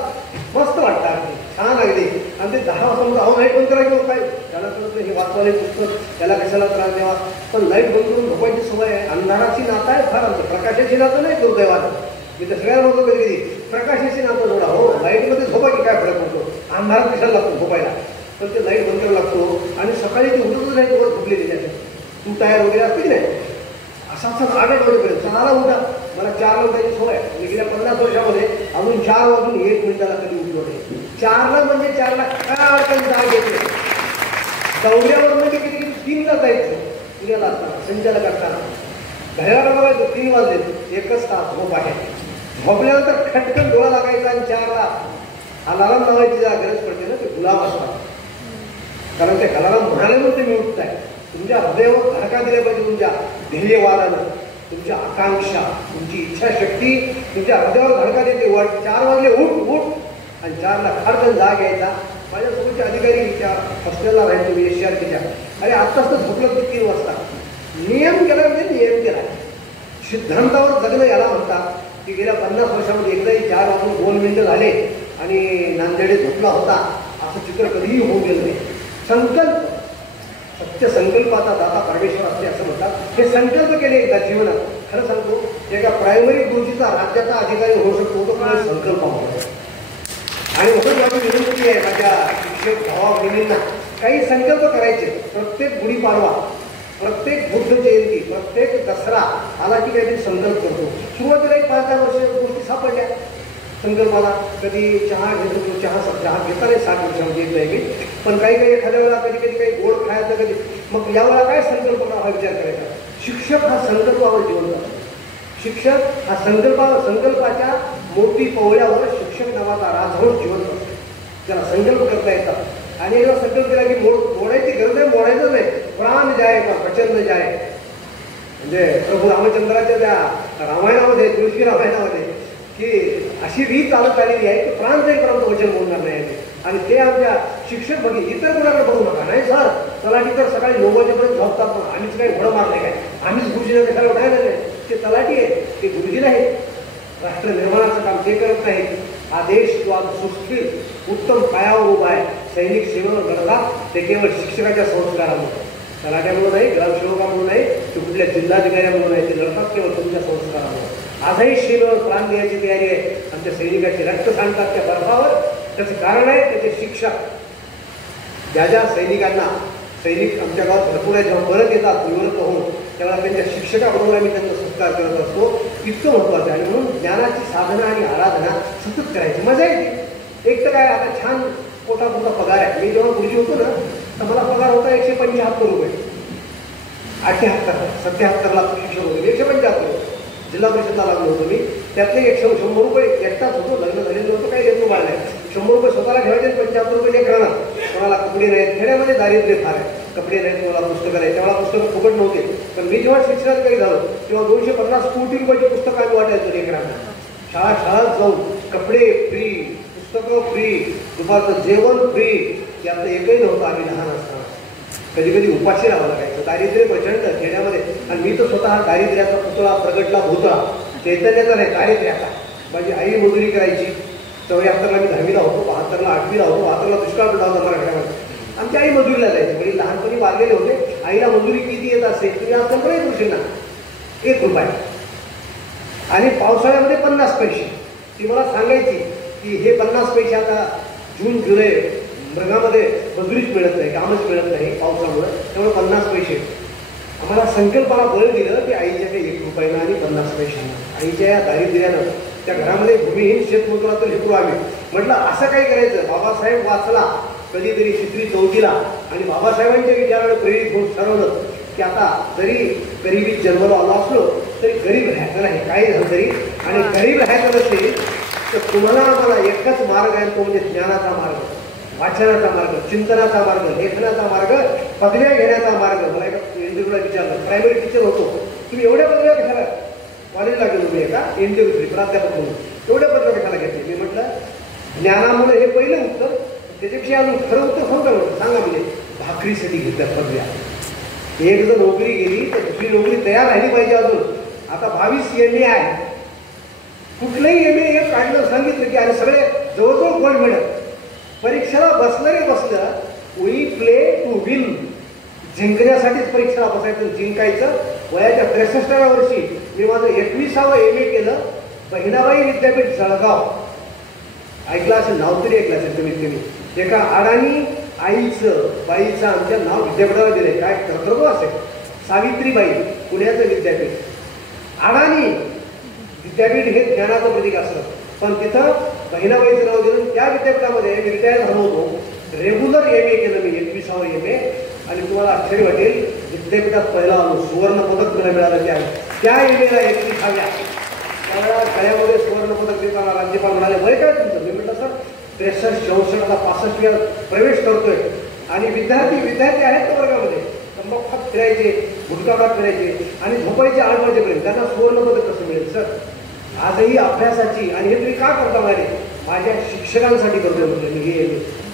मस्त वाटतं अगदी छान अगदी. आणि ते 10 वाजता म्हणतो अहो लाईट बंद करायची काय त्याला म्हटलं हे वाचवाले पुस्तक त्याला कशाला त्रास द्यावा. पण लाईट बंद करून झोपायची सवय आहे. अंधाराची नातं आहे फार आमचं, प्रकाशाची नातं नाही दुर्दैवानं. मी तर सगळ्या लोक कधी कधी प्रकाशाची नातं जोडा. हो लाईटमध्ये झोपा की काय फरक पडतो, अंधारात कशाला लागतो झोपायला. पण ते लाईट बंद करायला लागतो आणि सकाळी ते उठतच नाही वर झोपलेली त्याच्यात तू टायर वगैरे असते की नाही. असा 8 वाजेपर्यंत 6ला उठा. मला 4ला उठायची सवय आहे. मी गेल्या 50 वर्षामध्ये अजून 4 वाजून 1 मिनिटाला कधी उठलो नाही. 4ला म्हणजे 4ला काय अडचण जाग येते. दौऱ्यावर म्हणजे किती किती 3ला जायचं पुण्याला असताना संचालक असताना घड्याला बघायचं 3 वाजले, 1च तास झोप आहे. झोपल्यानंतर खटकन डोळा लागायचा आणि 4ला अलाराम लावायची जरा गरज पडते ना, ते गुलाब असतात. कारण ते अलाराम म्हणाले म्हणून ते मी उठताय. तुमच्या हृदयावर धडका दिल्या पाहिजे, तुमच्या ध्येयवादानं, तुमच्या आकांक्षा, तुमची इच्छाशक्ती तुमच्या हृदयावर धडका देते. 4 वाजले उठ उठ आणि 4ला खडकन जाग यायचा. माझ्यासोबतचे अधिकारी त्या हॉस्टेलला राहायचो मी एसआरटीच्या. अरे आत्ताच तर झोपलं की 3 वाजता. नियम केला म्हणजे नियम केला. सिद्धांतावर जगणं याला म्हणतात. की गेल्या 50 वर्षामध्ये एकदाही 4 वाजून 2 मिनिटं झाले आणि नांदेडे झोपला होता असं चित्र कधीही होऊ गेलं नाही. संकल्प, सत्य संकल्पाचा दाता परमेश्वर असते असं म्हणतात. हे संकल्प केले एकदा जीवनात. खरं सांगतो, एका प्रायमरी गुरुजीचा राज्याचा अधिकारी होऊ शकतो तो मला संकल्प म्हणतो. आणि म्हणून माझी विनंती आहे माझ्या शिक्षक भावा बहिणींना, काही संकल्प करायचे. प्रत्येक गुढीपाडवा, प्रत्येक बुद्ध जयंती, प्रत्येक दसरा आला की काहीतरी संकल्प करतो. सुरुवातीला एक 5-10 वर्ष गोष्टी सापडल्या संकल्पाला. कधी चहा घेत होतो, चहा घेता नाही 60 वर्षामध्ये येत नाही मी. पण काही एखाद्या वेळेला कधी काही गोड खायचं कधी. मग यावेळेला काय संकल्प करावा हा विचार करायचा. शिक्षक हा संकल्पावर जीवन करतो. शिक्षक हा संकल्पाच्या मोठी पवळ्यावर शिक्षक नावाचा राजहंस जीवन करतो. त्याला संकल्प करता येतात. आणि एकदा संकल्प केला की मोडायची गरज आहे, मोडायचं नाही. प्राण जाय का प्रचंड जाय. म्हणजे प्रभू रामचंद्राच्या त्या रामायणामध्ये, तुळशी रामायणामध्ये की अशी रीत चालत आलेली आहे की प्राण जाईल परंतु वचन बोलणार नाही. आणि ते आमच्या शिक्षक बघी इतर कोणाला बघू नका. नाही सर तलाठी तर सकाळी 9 वाजेपर्यंत झोपतात, पण आम्हीच काही घोडं मारले काय, आम्हीच गुरुजीला कशाला उठायला नाही. ते तलाठी आहे, ते गुरुजीला आहे. राष्ट्र निर्माणाचं काम ते करत नाही. हा देश जो आज सुस्थिर उत्तम पायावर उभा आहे, सैनिक सेवेवर लढतात ते केवळ शिक्षकाच्या संस्कारामुळे, तलाट्यामुळे नाही, ग्रामसेवकामुळे नाही, ते कुठल्या जिल्हाधिकाऱ्यामुळे नाही. ते लढतात केवळ तुमच्या संस्कारामुळे. आजही सीमेवर प्राण द्यायची तयारी आहे. आमच्या सैनिकाचे रक्त सांडतात त्या बर्फावर. त्याचं कारण आहे त्याचे शिक्षक. ज्या ज्या सैनिकांना, सैनिक आमच्या गावात भरपूर आहे, जेव्हा परत येतात निवृत्त होऊन तेव्हा त्यांच्या शिक्षकाबरोबर आम्ही त्यांचा सत्कार करत असतो. इतकं महत्त्वाचं आहे. म्हणून ज्ञानाची साधना आणि आराधना सतत करायची, मजा येते. एक तर काय आता छान पोटापुरता पगार आहे. मी जेव्हा गुरुजी होतो ना तर मला पगार होता 175 रुपये. 78-77ला शिक्षक होतो. 175 रुपये. जिल्हा परिषदला लागलो होतो मी. त्यातले 100 रुपये एकटाच होतो. लग्न झालेलं होतं, काही लेकरू बाळ नाही. 100 रुपये स्वतःला ठेवायचे, 75 रुपये लेकरांना. कोणाला कपडे नाहीत, खेड्यामध्ये दारिद्र्य फार आहे. कपडे नाहीत, कोणाला पुस्तकं नाही. तेव्हा पुस्तकं फुकट नव्हते. पण मी जेव्हा शिक्षणाधिकारी झालो तेव्हा 250 कोटी रुपयाची पुस्तकं आम्ही वाटायचो लेकरांना. शाळात जाऊन कपडे फ्री, पुस्तकं फ्री, दुपारचं जेवण फ्री. यातलं एकही नव्हतं आम्ही लहान असताना. कधी कधी उपाशी राहावं लागायचं. दारिद्र्य प्रचंड खेड्यामध्ये. आणि मी तर स्वतः दारिद्र्याचा पुतळा प्रगटला भोवता. चैतन्याचा नाही, दारिद्र्याचा. माझी आई मजुरी करायची. 74ला मी 10वीला होतो, 72ला 8वीला होतो, 72ला दुष्काळ पडला होता मराठवाड्यामध्ये. आमची आई मजुरीला जायची. म्हणजे लहानपणी वारलेले होते. आईला मजुरी किती येत असेल तुम्ही आज कल्पना येत असेल ना, 1 रुपया. आणि पावसाळ्यामध्ये 50 पैसे. ती मला सांगायची की हे 50 पैसे आता जून जुलै मृगामध्ये मजुरीच मिळत नाही, कामच मिळत नाही पावसामुळे, त्यामुळे 50 पैसे. आम्हाला संकल्पाला बळ दिलं की आईच्या काही 1 रुपयानं आणि 50 पैशांना. आईच्या या दारिद्र्यानं त्या घरामध्ये भूमिहीन शेतमजुराचं लेकरू आम्ही. म्हटलं असं काय करायचं. बाबासाहेब वाचला कधीतरी 4वीला आणि बाबासाहेबांच्या विचाराने प्रेरित होऊन ठरवलं की आता जरी गरिबीत जन्माला आलो असलो तरी गरीब राहायचं नाही, काही झालं तरी. आणि गरीब राहायचं नसेल तर तुम्हाला आम्हाला एकच मार्ग आहे, तो म्हणजे ज्ञानाचा मार्ग, वाचनाचा मार्ग, चिंतनाचा मार्ग, लेखनाचा मार्ग, पदव्या घेण्याचा मार्ग. मला एका इंटरव्ह्यूला विचारलं, प्रायमरी टीचर होतो, तुम्ही एवढ्या पदव्या कशाला, कॉलेजला गेलो मी एका इंटरव्ह्यू प्राध्यापक म्हणून, एवढ्या पदव्या कशाला घेतली. मी म्हटलं ज्ञानामुळे, हे पहिलं उत्तर. त्याच्यापेक्षा अजून खरं उत्तर सांगा म्हटलं. सांगा म्हणजे भाकरीसाठी घेतल्या पदव्या. एक जर नोकरी गेली तर दुसरी नोकरी तयार राहिली पाहिजे. अजून आता 22 MA आहे. कुठलंही MA काढलं सांगितलं की आणि सगळे जवळजवळ गोल्ड मेडल. परीक्षेला बसलं रे बसलं वी प्ले टू विन. जिंकण्यासाठीच परीक्षेला बसायचं, जिंकायचं. वयाच्या 63व्या वर्षी मी माझं 21वा MA केलं बहिणाबाई विद्यापीठ जळगाव. ऐकलं असेल, नाव तरी ऐकलं असेल कमीत कमी. एका अडाणी आईचं बाईचं आमच्या नाव विद्यापीठाला दिले. काय कर्तव्य असेल. सावित्रीबाई पुण्याचं विद्यापीठ. अडाणी विद्यापीठ हे ज्ञानाचं प्रतीक असतं, पण तिथं बहिणाबाईचं नाव दिलं. त्या विद्यापीठामध्ये मी रिटायर झालो होतो. रेग्युलर MA केलं मी, 21वा MA. आणि तुम्हाला आश्चर्य वाटेल, विद्यापीठात पहिला आलो, सुवर्ण पदक मला मिळालं. त्या MAला 21व्या त्यावेळेला गळ्यामध्ये सुवर्ण पदक देताना राज्यपाल म्हणाले, वय काय तुमचं? मी म्हटलं सर 63, 64, आता 65 वेळा प्रवेश करतोय. आणि विद्यार्थी आहेत त्या वर्गामध्ये तंबाखू खात फिरायचे, गुटखा खात फिरायचे आणि झोपायचे 8 वाजेपर्यंत. त्यांना सुवर्ण पदक कसं मिळेल? सर आजही अभ्यासाची. आणि हे तुम्ही का करता म्हणाले? माझ्या शिक्षकांसाठी करतोय म्हटलं मी हे.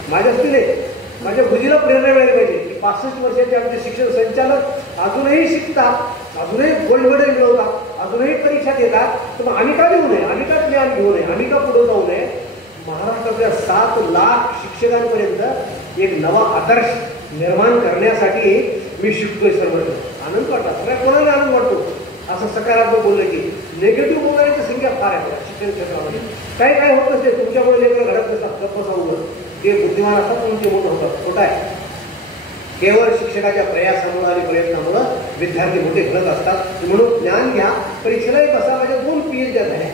माझ्या स्थितीने माझ्या बुद्धीला प्रेरणा मिळाली पाहिजे की 65 वर्षाचे आमचे शिक्षण संचालक अजूनही शिकतात, अजूनही गोल्ड मेडल मिळवतात, अजूनही परीक्षा देतात. तर मग आम्ही का देऊ नये? आम्ही का ज्ञान घेऊ नये? आम्ही का पुढे जाऊ नये? महाराष्ट्रातल्या 7 लाख शिक्षकांपर्यंत एक नवा आदर्श निर्माण करण्यासाठी मी शिकतोय सर. म्हटलं आनंद वाटला. सगळ्या कोणाला आनंद वाटतो? असं सकारात्मक बोललं की निगेटिव्ह बोलण्याची संख्या फार आहे शिक्षण क्षेत्रामध्ये. काय होत नसते. तुमच्यामुळे लेकरं घडत नसतात, गप्प सांगून. ते बुद्धिमान असतात, तुमचे मोठं होतात. खोटं आहे. केवळ शिक्षकाच्या प्रयासामुळे आणि प्रयत्नामुळं विद्यार्थी मोठे घडत असतात. म्हणून ज्ञान घ्या. परीक्षेलाही बसा. माझ्या 2 PhD झाल्या.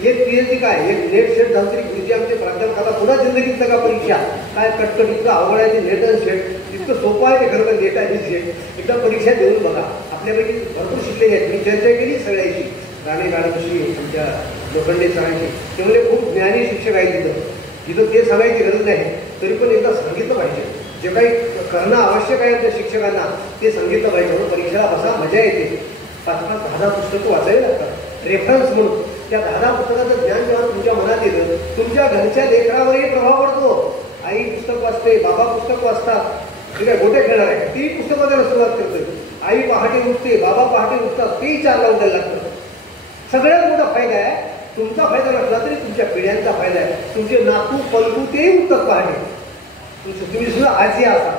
एक PhD काय, एक नेट सेट झालं तरी गुरुजी आमचे प्राध्यापकाला पुन्हा जिंदगीत का परीक्षा काय कटकट इतकं अवघड आहे. ते नेट आणि सेट इतकं सोपं आहे. ते खरं नेट आणि सेट एकदा परीक्षा देऊन बघा. आपल्यापैकी भरपूर शिकलेले आहेत. मी चर्चा केली सगळ्याशी, राणे मॅडमशी, आमच्या लोखंडे सरांशी. ते म्हणजे खूप ज्ञानी शिक्षक आहेत तिथं ते सांगायची गरज नाही. तरी पण एकदा सांगितलं पाहिजे. जे काही करणं आवश्यक आहे त्या शिक्षकांना ते सांगितलं पाहिजे. म्हणून परीक्षेला बसा, मजा येते. 5-5, 10 पुस्तकं वाचावी लागतात रेफरन्स म्हणून. त्या 10 पुस्तकाचं ज्ञान जेव्हा तुमच्या मनात येतं, तुमच्या घरच्या लेकरावरही प्रभाव पडतो. आई पुस्तक वाचते, बाबा पुस्तक वाचतात. ठीक आहे, गोटे खेळणार आहे, ती पुस्तक वाचायला सुरुवात करते. आई पहाटे उठते, बाबा पहाटे उठतात, तेही 4ला उठायला लागतं. सगळ्यात मोठा फायदा आहे. तुमचा फायदा नसला तरी तुमच्या पिढ्यांचा फायदा आहे. तुमचे नातू पलटू तेही उठतात पहाटे. तुम्ही सुद्धा आजी असा.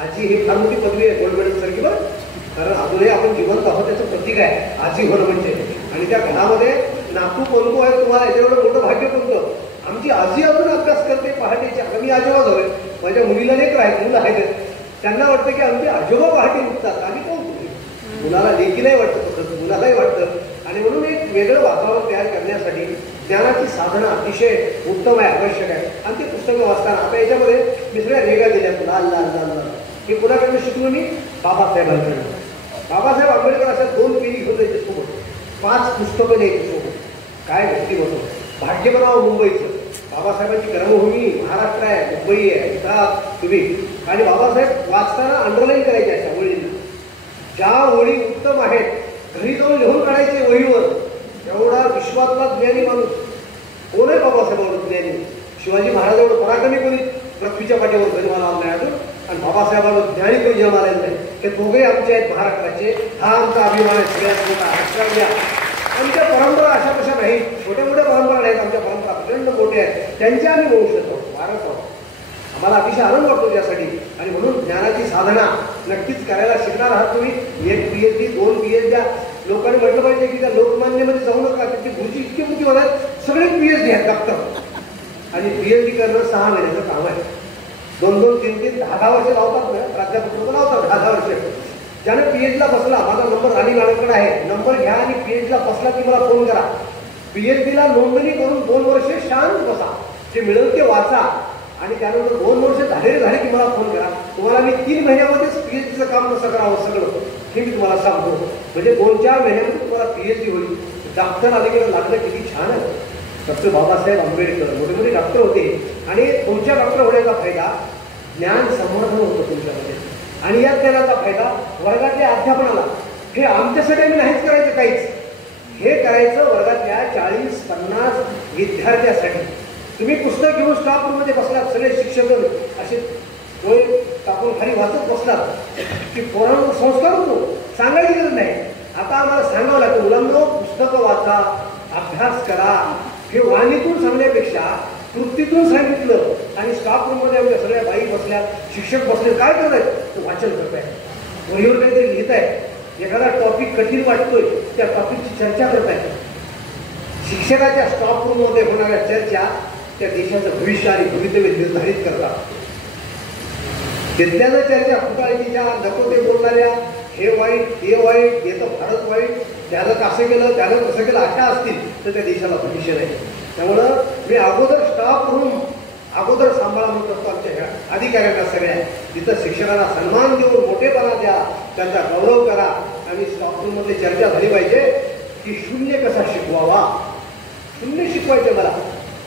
आजी ही फार मोठी पदवी आहे गोल्ड मेडल सारखी. बरं, कारण अजूनही आपण जिवंत आहोत त्याचं प्रतीक आहे आजी होणं म्हणजे. आणि त्या घरामध्ये नातू पलटू आहे. तुम्हाला याच्यावर मोठं भाग्य कोणतं? आमची आजी अजून अभ्यास करते पहाटेच्या. मी आजोबा झालोय, माझ्या मुलीला लेकर आहेत, मुलं आहेत. त्यांना वाटतं की आमचे आजोबा पहाटे उठतात, आम्ही कोण? मुलाला लेकीलाही वाटतं, मुलालाही वाटतं. आणि म्हणून एक वेगळं वातावरण तयार करण्यासाठी ज्ञानाची साधना अतिशय उत्तम आहे, आवश्यक आहे. आणि ते पुस्तकं वाचताना आता याच्यामध्ये मी सगळ्या रेगा दिल्या. लाल लाल लाल लाल हे कुणाकडनं शिकलो मी? बाबासाहेबांकडनं. बाबासाहेब आंबेडकर अशा 2 पिढी घेऊन जायचे सोबत. 5 पुस्तकं द्यायची सोबत. काय व्यक्तिमत्व. भाग्य बनावं मुंबईचं. बाबासाहेबांची कर्मभूमी महाराष्ट्र आहे, मुंबई आहे, गुजरात, तुम्ही. आणि बाबासाहेब वाचताना अंडरलाईन करायचे अशा ओळींना. ज्या ओळी उत्तम आहेत घरी जाऊन लिहून काढायचे वहीवर. एवढा विश्वातला ज्ञानी माणूस कोण आहे बाबासाहेबांवर ज्ञानी? शिवाजी महाराजांवर पराक्रमी कोणी पृथ्वीच्या पाठीवर जन्माला नाही अजून. आणि बाबासाहेबांवर ज्ञानी कोणी जन्माला नाही. हे दोघे आमचे आहेत महाराष्ट्राचे. हा आमचा अभिमान आहे सगळ्यात मोठा. लक्षात घ्या. आमच्या परंपरा अशा कशा नाही, छोट्या मोठ्या परंपरा नाहीत. आमच्या परंपरा प्रचंड मोठ्या आहेत. त्यांचे आम्ही वंश येतो, वारस आहोत. आम्हाला अतिशय आनंद वाटतो त्यासाठी. आणि म्हणून ज्ञानाची साधना नक्कीच करायला शिकणार आहात तुम्ही. 1 PhD 2 PhD लोकांनी म्हटलं पाहिजे की त्या लोकमान्यमध्ये जाऊ नका. त्याची गुरुजी इतकी मोठी होतात, सगळे PhD आहेत डॉक्टर. आणि PhD करणं 6 महिन्याचं काम आहे. 2-2, 3-3, 10-10 वर्ष लावतात ना, प्राध्यापक लोक लावतात 10-10 वर्ष. ज्याने PhDला बसला, माझा नंबर राणी मॅडमकडे आहे, नंबर घ्या आणि PhDला बसला की मला फोन करा. PhDला नोंदणी करून 2 वर्षे शांत बसा, जे मिळेल ते वाचा. आणि त्यानंतर 2 वर्ष झाले की मला फोन करा. तुम्हाला मी 3 महिन्यामध्येच PhDचं काम कसं करावं सगळं हे मी तुम्हाला सांगतो. म्हणजे 2-4 महिन्यामध्ये तुम्हाला PhD होईल. डॉक्टर अलीकडे लागलं किती छान आहे. डॉक्टर बाबासाहेब आंबेडकर मोठे मोठे डॉक्टर होते. आणि तुमच्या डॉक्टर होण्याचा फायदा ज्ञान संवर्धन होतं तुमच्यामध्ये. आणि या ज्ञानाचा फायदा वर्गातल्या अध्यापनाला. हे आमच्यासाठी आम्ही नाहीच करायचं काहीच. हे करायचं वर्गातल्या 40-50 विद्यार्थ्यासाठी. तुम्ही पुस्तक घेऊन स्टाफ रूममध्ये बसलात, सगळे शिक्षक असे डोळे टाकून खाली वाचत बसलात की पोरांना संस्कार होतो. सांगायची गरज नाही. आता आम्हाला सांगावं लागतं, मुलांना पुस्तकं वाचा, अभ्यास करा. हे वाणीतून सांगण्यापेक्षा कृतीतून सांगितलं आणि स्टाफ रूममध्ये आमच्या सगळ्या बाई बसल्या, शिक्षक बसले, काय करत आहेत? तो वाचन करताय, वहीवर काहीतरी लिहित आहे, एखादा टॉपिक कठीण वाटतोय त्या टॉपिकची चर्चा करत आहे. शिक्षकाच्या स्टाफ रूममध्ये होणाऱ्या चर्चा त्या देशाचं भविष्य आणि भवितव्य निर्धारित करतात. विद्यानं चर्चा फुटाळकीच्या, नको ते बोलणाऱ्या, हे वाईट, हे वाईट, हे तर फारच वाईट, त्यानं कसं केलं, त्यानं कसं केलं, अशा असतील तर त्या देशाला भविष्य नाही. त्यामुळं मी अगोदर स्टाफ रूम अगोदर सांभाळा म्हणत असतो आमच्या ह्या अधिकाऱ्यांना सगळ्या. तिथं शिक्षकांना सन्मान देऊन मोठेपणा द्या, त्यांचा गौरव करा. आणि स्टाफ रूममध्ये चर्चा झाली पाहिजे की शून्य कसा शिकवावा. शून्य शिकवायचं मला,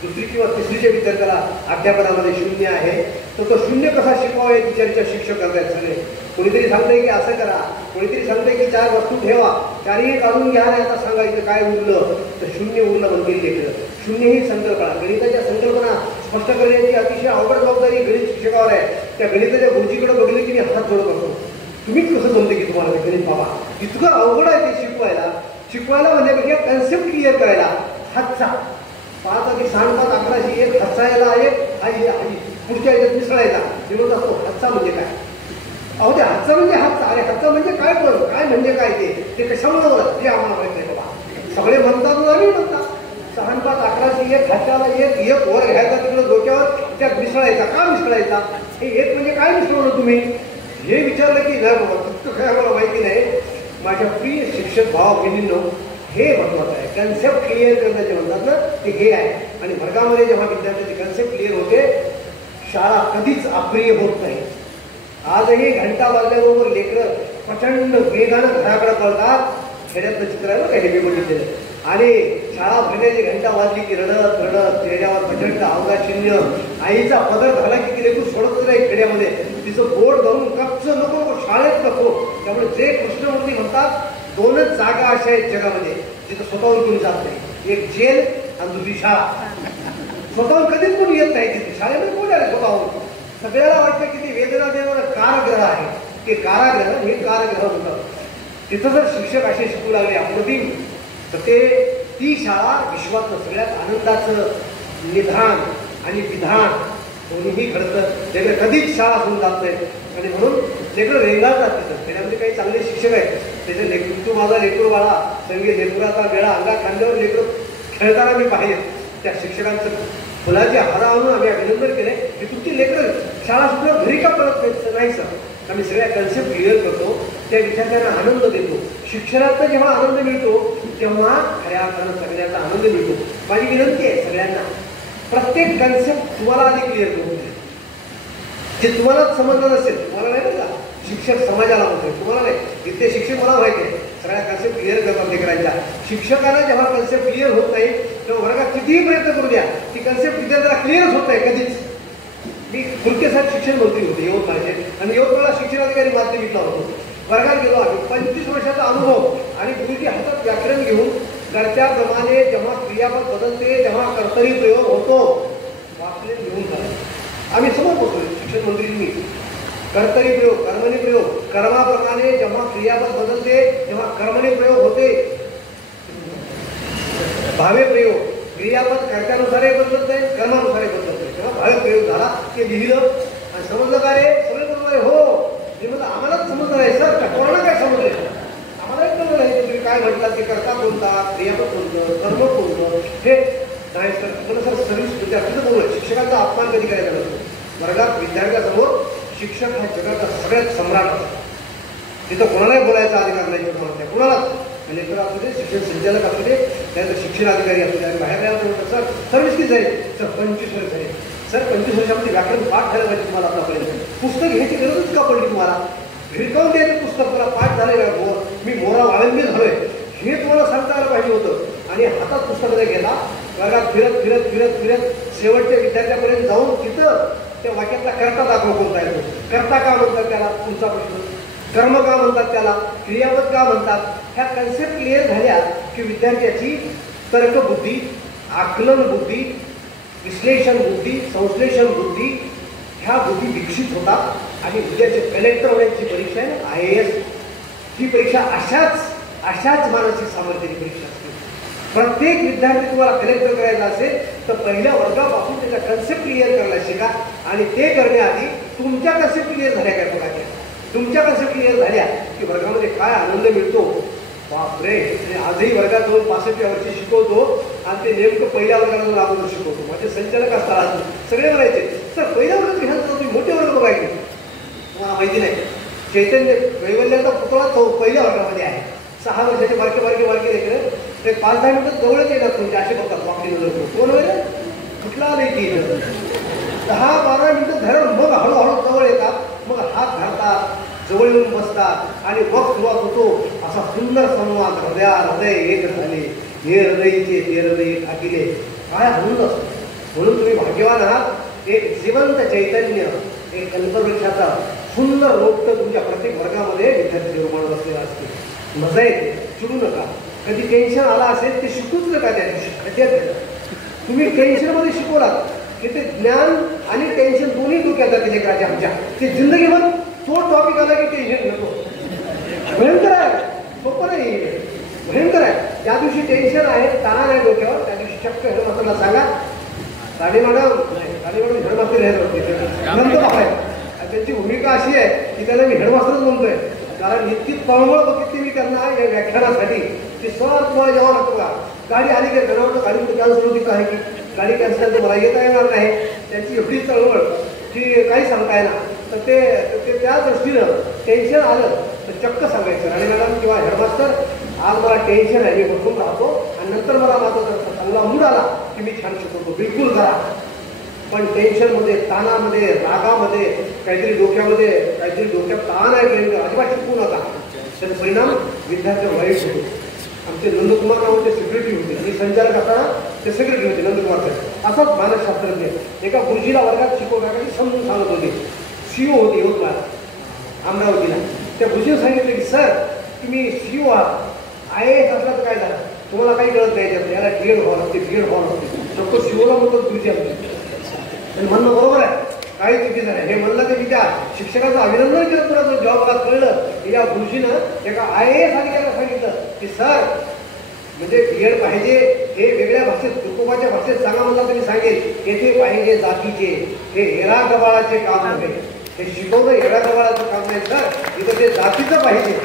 दुसरी किंवा तिसरीच्या विद्यार्थ्याला अध्यापनामध्ये शून्य आहे, तर तो शून्य कसा शिकवावा याची चर्चा शिक्षक करतायत सगळे. कोणीतरी सांगतंय की असं करा, कोणीतरी सांगतंय की 4 वस्तू ठेवा, 4ही काढून घ्या आणि आता सांगायचं काय उरलं, तर शून्य उरलं म्हणून लेखलं. शून्य ही संकल्पना, गणिताच्या संकल्पना स्पष्ट करण्याची अतिशय अवघड जबाबदारी गणित शिक्षकावर आहे. त्या गणिताच्या गुरुजीकडे बघितलं की मी हात जोडत असतो. तुम्हीच कसं म्हणते की तुम्हाला गणित बाबा इतकं अवघड आहे ते शिकवायला म्हणण्यापेक्षा कन्सेप्ट क्लिअर करायला. हातचा 5 अधिक 6 5 11शी 1 हातचा याला आहे आणि पुढच्या याच्यात मिसळायचा. विरोध असतो हातचा म्हणजे काय? अहो ते हातचा म्हणजे हातचा, अरे हातचा म्हणजे काय कळलं, काय म्हणजे काय ते कशामुळे बोलत ते आम्हाला माहित नाही बाबा. सगळे म्हणतात आणि म्हणतात 6 5 11शी 1 हाताला एक वर घ्यायचा, तिकडे डोक्यावर त्यात मिसळायचा. का मिसळायचा? हे एक म्हणजे काय मिसळवलं तुम्ही हे विचारलं की नाही बाबा तुमचं काय मला माहिती नाही. माझ्या प्रिय शिक्षक भावा बहिणींनो, हे महत्वाचं आहे. कन्सेप्ट क्लिअर करण्याचे म्हणतात ना, ते हे आहे. आणि वर्गामध्ये जेव्हा विद्यार्थ्याची कन्सेप्ट क्लिअर होते, शाळा कधीच अप्रिय होत नाही. आजही घंटा वाजल्याबरोबर लेकरं प्रचंड वेगानं घराकडे पळतात. खेड्यातलं चित्र आहे बघा हे मी बघितलेलं. आणि शाळा भरण्याची घंटा वाजली की रडत रडत चेहऱ्यावर प्रचंड अवकाशिन्य, आईचा पदर झाला की ती लेकरू सोडत नाही खेड्यामध्ये. तिचं बोट धरून कच्च नको, शाळेत नको. त्यामुळे जे कृष्णमूर्ती म्हणतात 2च जागा अशा आहेत जगामध्ये जिथं स्वतःहून कोणी जात नाही. एक जेल आणि दुसरी शाळा. स्वतःहून कधीच कोणी येत नाही तिथे. शाळेमध्ये कोण आहे स्वतःहून? सगळ्याला वाटतं की ते वेदना देणारं कारागृह आहे. ते कारागृह हे कारागृह होतं. तिथं जर शिक्षक असे शिकू लागले अप्रतिम, तर ती शाळा विश्वातलं सगळ्यात आनंदाचं निधान आणि विधान कोणीही घडतं. लेकरं कधीच शाळा सोडून जात नाहीत. आणि म्हणून लेकरं रेंगाळतात तिथं. खेड्यामध्ये काही चांगले शिक्षक आहेत, त्याचे तू माझा लेकरू बाळा संगीत लेकराचा वेळा अंगा खांद्यावर लेकरं खेळताना मी पाहिले. त्या शिक्षकांचं फुलाचे हारा आणून आम्ही अभिनंदन केले की तुमची लेकरं शाळा सुद्धा घरी का परत नाही सर. आम्ही सगळ्या कन्सेप्ट क्लिअर करतो, त्या विद्यार्थ्यांना आनंद देतो. शिक्षणाचा जेव्हा आनंद मिळतो तेव्हा खऱ्या अर्थानं सगळ्यांना आनंद मिळतो. माझी विनंती आहे सगळ्यांना, प्रत्येक कन्सेप्ट तुम्हाला आधी क्लिअर करून द्या. जे तुम्हाला समजलं नसेल, तुम्हाला नाही बघा, शिक्षक समाजाला होते, तुम्हाला नाही. इथे शिक्षक मला माहिती आहे सगळ्या कन्सेप्ट क्लिअर करतात लेकरांच्या. शिक्षकांना जेव्हा कन्सेप्ट क्लिअर होत नाही तेव्हा वर्गात कितीही प्रयत्न करू द्या, ती कन्सेप्ट विद्यार्थ्याला क्लिअरच होत नाही कधीच. मी फुलके साहेब शिक्षण मंत्री होते यवतमाळचे, आणि यवतमाळला शिक्षणाधिकारी माध्यमिकला होतो. वर्गात गेलो आम्ही, 25 वर्षाचा अनुभव, आणि गुरुजी हातात व्याकरण घेऊन गरच्याप्रमाणे जेव्हा क्रियापद बदलते तेव्हा कर्तरी प्रयोग होतो वाचले घेऊन झाला. आम्ही समोर होतो शिक्षण मंत्रींनी. कर्तरी प्रयोग, कर्मणी प्रयोग, कर्माप्रमाणे जेव्हा क्रियापद बदलते तेव्हा कर्मणी प्रयोग होते. भावे प्रयोग, क्रियापद कर्त्यानुसारही बदलत नाही, कर्मानुसारही बदलत नाही. तेव्हा भावे प्रयोग झाला, ते लिहिलं आणि समजलं का रे? सगळे बरोबर आहे. हो मी म्हणलं आम्हालाच समजलं आहे सर, कोणाला काय समजले? आम्हाला एक कळलं नाही. तुम्ही काय म्हटलं ते कर्ता कोणता, क्रियापद कोणतं, कर्म कोणतं, हे नाही सर. तुम्हाला सर सर्व्हिस विद्यार्थीचं बोलू आहे. शिक्षकांचा अपमान कधी करायचा नसतो. वर्गात विद्यार्थ्यासमोर शिक्षक हा जगाचा सगळ्यात सम्राट असतो. तिथं कोणालाही बोलायचा अधिकार नाही म्हणतात, कोणालाच. लेकर असू दे, शिक्षण संचालक असू दे, त्यानंतर शिक्षण अधिकारी असू दे. आणि बाहेर राहायला म्हणतात सर सर्व्हिस किती झाली? सर 25 वर्ष झाले. सर 25 वर्षामध्ये व्याकरण पाठ झालं पाहिजे तुम्हाला आतापर्यंत. पुस्तक घ्यायची गरजच का पडली तुम्हाला? रिकावून द्यायचं पुस्तक मला पाठ झालंय का? मी मोरा वाळंबी झालोय हे तुम्हाला सांगता आलं पाहिजे होतं. आणि हातात पुस्तकाने गेला, वर्गात फिरत फिरत फिरत फिरत शेवटच्या विद्यार्थ्यापर्यंत जाऊन तिथं त्या वाक्यातला कर्ता दाखवा कोणता येतो. कर्ता का म्हणतात त्याला? तुमचा प्रश्न. कर्म का म्हणतात त्याला? क्रियापद का म्हणतात? ह्या कन्सेप्ट क्लिअर झाल्या की विद्यार्थ्याची तर्कबुद्धी, आकलन बुद्धी, विश्लेषण बुद्धी, संश्लेषण बुद्धी ह्या बुद्धी विकसित होतात. आणि उद्याचे कलेक्टर होण्याची परीक्षा आहे ना IAS, ही परीक्षा अशाच मानसिक सामर्थ्याची परीक्षा असते. प्रत्येक विद्यार्थी तुम्हाला कलेक्टर करायचा असेल तर पहिल्या वर्गापासून त्याच्या कन्सेप्ट क्लिअर करायला शिका आणि ते करण्याआधी तुमच्या कन्सेप्ट क्लिअर झाल्या काय बघा. तुमच्या कन्सेप्ट क्लिअर झाल्या की वर्गामध्ये काय आनंद मिळतो. बापरे, आजही वर्गात जाऊन 65व्या वर्षी शिकवतो आणि ते नेमकं पहिल्या वर्गाला जाऊन अगोदर शिकवतो. माझे संचालक असतात सगळे म्हणायचे, सर पहिल्या वर्गात घ्यायला तुम्ही मोठे वर्ग बघायचे. तुम्हाला माहिती नाही, चैतन्य कैवल्याचा पुतळा तो पहिल्या वर्गामध्ये आहे. 6 वर्षाचे बारके बारके बारके लेकरं ते 5-10 मिनिटं जवळच येतात तुमचे असे बघतात वाकडी नजर कोण वगैरे कुठला नाही की 10-12 मिनिटं धरून मग हळूहळू जवळ येतात, मग हात घालतात, जवळ येऊन बसतात आणि मग सुरुवात होतो असा सुंदर संवाद. हृदय एक झाले हे हृदयीचे ते हृदय ठाकिले. काय आनंद असतो. म्हणून तुम्ही भाग्यवान आहात. एक जिवंत चैतन्य, एक कल्पवृक्षाचा सुंदर रोपट तुमच्या प्रत्येक वर्गामध्ये विद्यार्थी निर्माण बसलेला असते. मजा येते, चिडू नका. कधी टेन्शन आला असेल ते शिकूच नका. त्या दिवशी तुम्ही टेन्शनमध्ये शिकवलात की ते ज्ञान आणि टेन्शन दोन्ही डोक्यात जाते लेकराच्या आमच्या. ते जिंदगीभर तो टॉपिक आला की टेन्शन नको. भयंकर आहे, सोपं नाही, भयंकर आहे. ज्या दिवशी टेन्शन आहे, ताण आहे डोक्यावर, त्या दिवशी चक्क हेडमास्टरला सांगा, साडी मॅडम हेडमास्टर नंतर आहे. त्यांची भूमिका अशी आहे की त्यांना मी हेडमास्टरच म्हणतोय, कारण इतकी तळमळ बघितली मी त्यांना या व्याख्यानासाठी की सर तुम्हाला यावं लागतो का. गाडी आली काय घरावर गाडी कुठे कॅन्सल होती का आहे की गाडी कॅन्सल तर मला येता येणार नाही. त्यांची एवढी तळमळ की काही सांगता येणार. तर ते त्या दृष्टीनं टेन्शन आलं तर चक्क सांगायचं, राणी मॅडम किंवा हेडमास्टर आज मला टेन्शन आहे, मी बसून राहतो आणि नंतर मला माझा चांगला मूड आला की मी छान शिकवतो. बिलकुल करा. पण टेन्शनमध्ये, ताणामध्ये, रागामध्ये, काहीतरी डोक्यात ताण आहे भयंकर, अजिबात शिकवू नका. त्याचा परिणाम विद्यार्थ्यांवर वाईट होतो. आमचे नंदकुमार नावाचे सेक्रेटरी होते आणि संचालक असताना ते सेक्रेटरी होते नंदकुमार साहेब. असाच मानसशास्त्रज्ञ एका गुरुजीला वर्गात शिकवण्यासाठी समजून सांगत होते. CEO होते यवतमाळ अमरावतीला. त्या गुरुजीने सांगितलं की सर तुम्ही CEO आहात, IAS असला तर काय झालं, तुम्हाला काही कळत नाही त्यात, याला DED व्हावं लागते, BEd व्हावं लागते. नको CEOला म्हणतो गुरुजी आमचे. म्हणणं बरोबर आहे, काही चुकीचं नाही. हे म्हणलं की मी त्या शिक्षकाचं अभिनंदन केलं. तुला जर जॉब मला कळलं की या गुरुजीनं एका IAS अधिकाऱ्याला सांगितलं की सर म्हणजे BEd पाहिजे, हे वेगळ्या भाषेत तुकोबाच्या भाषेत सांगा म्हणला तुम्ही सांगेल, येथे पाहिजे जातीचे, हे येरा गबाळाचे काम आहे. हे शिकवणं येरा गबाळाचं काम नाही सर, इथं ते जातीचं पाहिजे.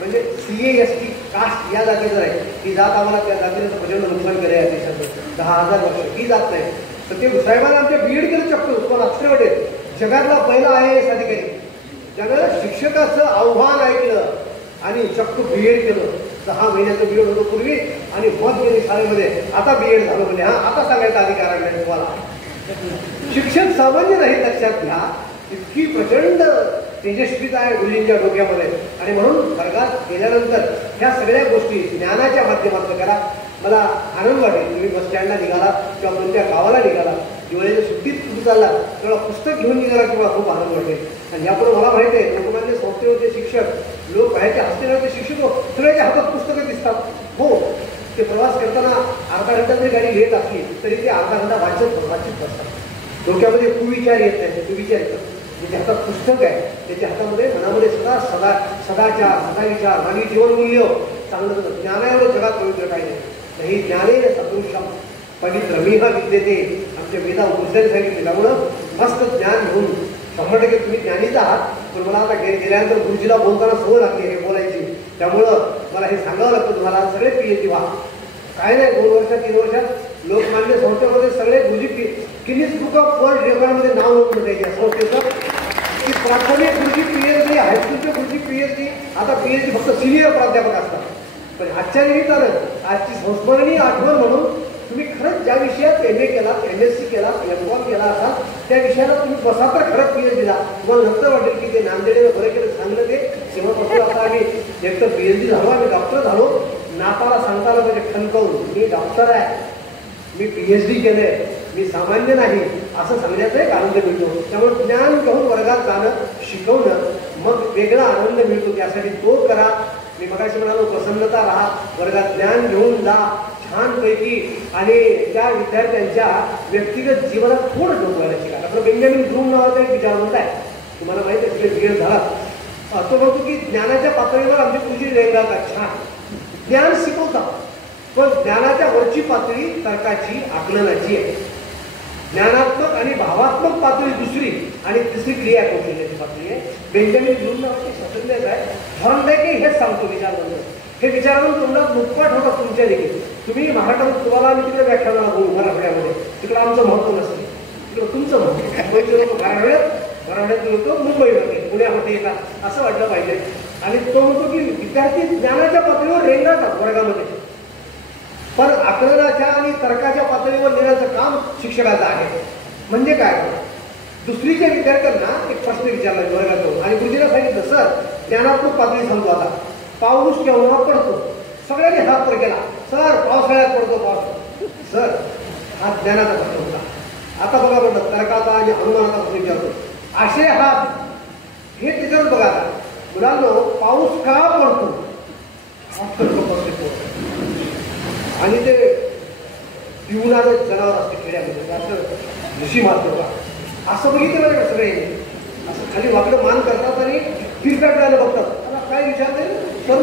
म्हणजे CAST कास्ट या जातीचं आहे. ही जात आम्हाला त्या जातीनं प्रचंड नुकसान केलं आहे देशाचं 10,000 वर्ष. ही जात नाही. तर ते साहेबांना आमच्या BEd केलं चक्क. तुम्हाला आश्चर्य वाटेल, जगातला पहिला IAS अधिकारी त्यानं शिक्षकाचं आव्हान ऐकलं आणि चक्क BEd केलं. 6 महिन्याचं BEd होतं पूर्वी आणि मत गेली शाळेमध्ये, आता BEd झालं म्हणजे आता सांगायचा अधिकार नाही तुम्हाला. शिक्षण सामान्य नाही, लक्षात घ्या. इतकी प्रचंड तेजस्वीता आहे गुरुजींच्या डोक्यामध्ये. आणि म्हणून वर्गात गेल्यानंतर ह्या सगळ्या गोष्टी ज्ञानाच्या माध्यमातून करा. मला आनंद वाटेल तुम्ही बस स्टँडला निघाला किंवा कोणत्या गावाला निघाला, दिवाळीच्या सुट्टीत तुम्ही चालला तेव्हा पुस्तक घेऊन निघाला किंवा खूप आनंद वाटेल. आणि यापुढे मला माहिती आहे लोकमान्य संस्थेवरचे शिक्षक लोक बाहेरच्या हस्तेवरचे शिक्षक सगळ्याच्या हातात पुस्तकं दिसतात. हो, ते प्रवास करताना अर्धा घंटा जरी गाडी लेट असली तरी ते अर्धा घंटा वाचत बसतात. डोक्यामध्ये कुविचार येत नाही, कुविचार येतात. ज्याच्या हातात पुस्तक आहे त्याच्या हातामध्ये मनामध्ये सदाचार, सदाविचार, मानवी जीवनमूल्य चांगलं ज्ञानावर जगात पवित्र काय नाही. ही ज्ञानेन सदृशम पवित्र मी हा विद्यते आमच्या वेदा पुरुषांनी सांगितले. त्यामुळं मस्त ज्ञान घेऊन 100% तुम्ही ज्ञानीच आहात. पण मला आता गेल्यानंतर गुरुजीला बोलताना सवय लागली हे बोलायची. त्यामुळं मला हे सांगावं लागतं तुम्हाला, सगळे PhD व्हा. काय नाही, 2 वर्षात 3 वर्षात लोकमान्य संस्थेमध्ये सगळे गुरुजी गिनीज बुक ऑफ वर्ल्ड रेकॉर्डमध्ये नाव नोंदवलं पाहिजे या संस्थेचं. की प्राथमिक गुरुजी PhD, हायस्कूलचे गुरुजी PhD, आता PhD फक्त सिनियर प्राध्यापक असतात. पण आजच्या निमित्तानं आजची संस्मरणीय आठवण म्हणून तुम्ही खरंच ज्या विषयात MA केला, MSc केला, M.Com केला असाल त्या विषयाला तुम्ही बसा तर खरंच PhD ला. तुम्हाला नंतर वाटेल की ते नांदेडला बरं केलं सांगलं ते. तेव्हापासून आता आम्ही एकतर PhD झालो, आम्ही डॉक्टर झालो. नाताला सांगताना म्हणजे ठणकावून मी डॉक्टर आहे, मी PhD केलंय, मी सामान्य नाही असं सांगण्याचा एक आनंद मिळतो. त्यामुळे ज्ञान घेऊन वर्गात जाणं, शिकवणं, मग वेगळा आनंद मिळतो. त्यासाठी तो करा. मी मगाशी म्हणालो प्रसन्नता राहा, वर्गात ज्ञान घेऊन जा छानपैकी आणि त्या विद्यार्थ्यांच्या व्यक्तिगत जीवनात थोडं डोकवायला शिका. डॉक्टर बेंजामिन ब्लूम नावाचा एक विचारवंत आहे, तुम्हाला माहिती आहे, BEd झाला. तो म्हणतो की ज्ञानाच्या पातळीवर आमचे गुरुजी रेंगाळतात, छान ज्ञान शिकवतात पण ज्ञानाच्या वरची पातळी तर्काची, आकलनाची आहे. ज्ञानात्मक आणि भावात्मक पातळी दुसरी आणि तिसरी क्रिया कौशल्याची पातळी आहे. बेंजामिन ब्लूम नावाचे शास्त्रज्ञ आहे, थॉर्नडाईक हेच सांगतो विचारवंत. हे विचारवंत तोंडात मुखपाठ होतं तुमच्या देखील. तुम्ही महाराष्ट्रात तुम्हाला आम्ही तिकडे व्याख्यानाला बोलू मराठवाड्यामध्ये, तिकडे आमचं महत्व नसते, तिकडं तुमचं महत्व. मुंबईचे लोक मराठवाड्यातले लोक मुंबईमध्ये पुण्यामध्ये येतात असं वाटलं पाहिजे. आणि तो म्हणतो की विद्यार्थी ज्ञानाच्या पातळीवर रेंगाळतात वर्गामध्ये, पण आकलनाच्या आणि तर्काच्या पातळीवर नेण्याचं काम शिक्षकाचं आहे. म्हणजे काय, दुसरीच्या विद्यार्थ्यांना एक प्रश्न विचारला वर्गात आणि गुरुजीला सांगितलं, सर ज्ञानात्मक पातळी सांगतो आता, पाऊस केव्हा पडतो? सगळ्यांनी हात वर केला, सर पावसाळ्यात पडतो पाऊस. सर हा ज्ञानाचा प्रश्न होता. आता बघा म्हणतात तर्काचा आणि अनुमानाचा प्रश्न विचारतो, असे हात हे त्याच्यावर बघा. मुलांनो पाऊस का पडतो? आणि ते पिवणारं जनावर असते खेड्यामध्ये, असं ऋषी मारतो का असं बघितलं म्हणजे का सगळे असं खाली वाकडं मान करतात आणि फिरकाट करायला बघतात. त्याला काय विचारते सर,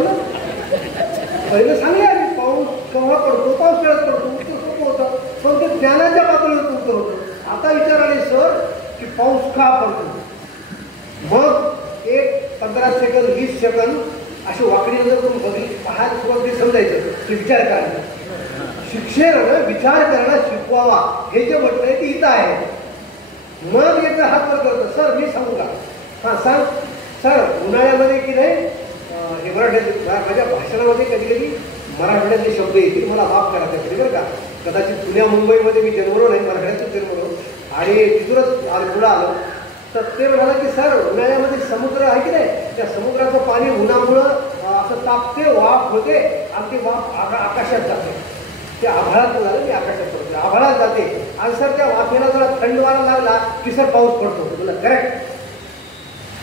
पहिलं सांगले आम्ही पाऊस केव्हा पडतो, पावसाळ्यात पडतो, उत्तर सोपं होतं, पण ते ज्ञानाच्या पातळीवर उत्तर होतं. आता विचार आले सर की पाऊस का पडतो? मग एक 15 सेकंद 20 सेकंद अशी वाकडी नजर करून बघली, पाहायला सुरुवात समजायचं की विचार करायला. शिक्षणानं विचार करणं शिकवावा हे जे म्हटलंय ते इथं आहे. मग याचा हात वर करतो, सर मी सांगू का? हां सांग. सर उन्हाळ्यामध्ये की नाही हे माझ्या भाषणामध्ये कधी कधी मराठवाड्यातले शब्द येतील, मला माफ करा त्यासाठी बरं का. कदाचित पुण्या मुंबईमध्ये मी जन्मलो नाही, मराठवाड्यातच जन्मलो आणि तिथूनच पुढं आलो. तर ते म्हणाला की सर उन्हाळ्यामध्ये समुद्र आहे की नाही, त्या समुद्राचं पाणी उन्हामुळं असं तापते, वाफ होते आणि ती वाफ आकाशात जाते. ते आभाळात झालं मी आकाशात पडतो, आभाळात जाते आणि सर त्या वाफेला जरा थंड वारा लागला की सर पाऊस पडतो. तुला करेक्ट.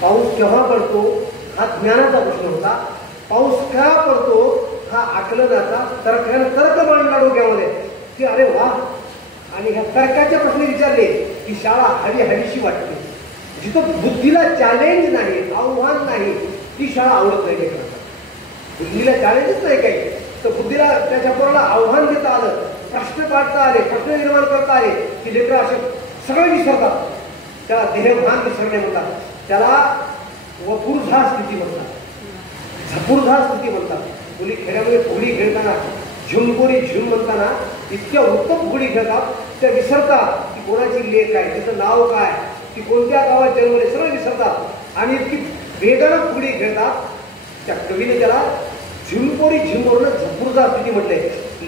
पाऊस केव्हा पडतो हा ज्ञानाचा प्रश्न होता. पाऊस का पडतो हा आकलनाचा, तर्क मांडला डोक्यामध्ये की अरे वा. आणि ह्या तर्काचे प्रश्न विचारले की शाळा हवीशी वाटते. जिथं बुद्धीला चॅलेंज नाही, आव्हान नाही, ती शाळा आवडत नाही. बुद्धीला चॅलेंजच नाही काही, तर बुद्धीला त्याच्या पोराला आव्हान देता आलं, प्रश्न काढता आले, प्रश्न निर्माण करता आले की लेकरं असे सगळे विसरतात. त्याला देहभान विसरणे म्हणतात, त्याला वपुर्झा स्थिती म्हणतात, झपुर्झा स्थिती म्हणतात. मुली खेड्यामध्ये फुगडी खेळताना झुमकोरी झुम म्हणताना इतक्या उत्तम फुगडी खेळतात, त्या विसरतात की कोणाची लेख आहे, तिचं नाव काय, ती कोणत्या गावात जन्मले, सगळं विसरतात आणि इतकी वेगानं फुगडी खेळतात. त्या कवीने त्याला झुमकोरी झुमवरून झपुर्झा स्थिती म्हटले.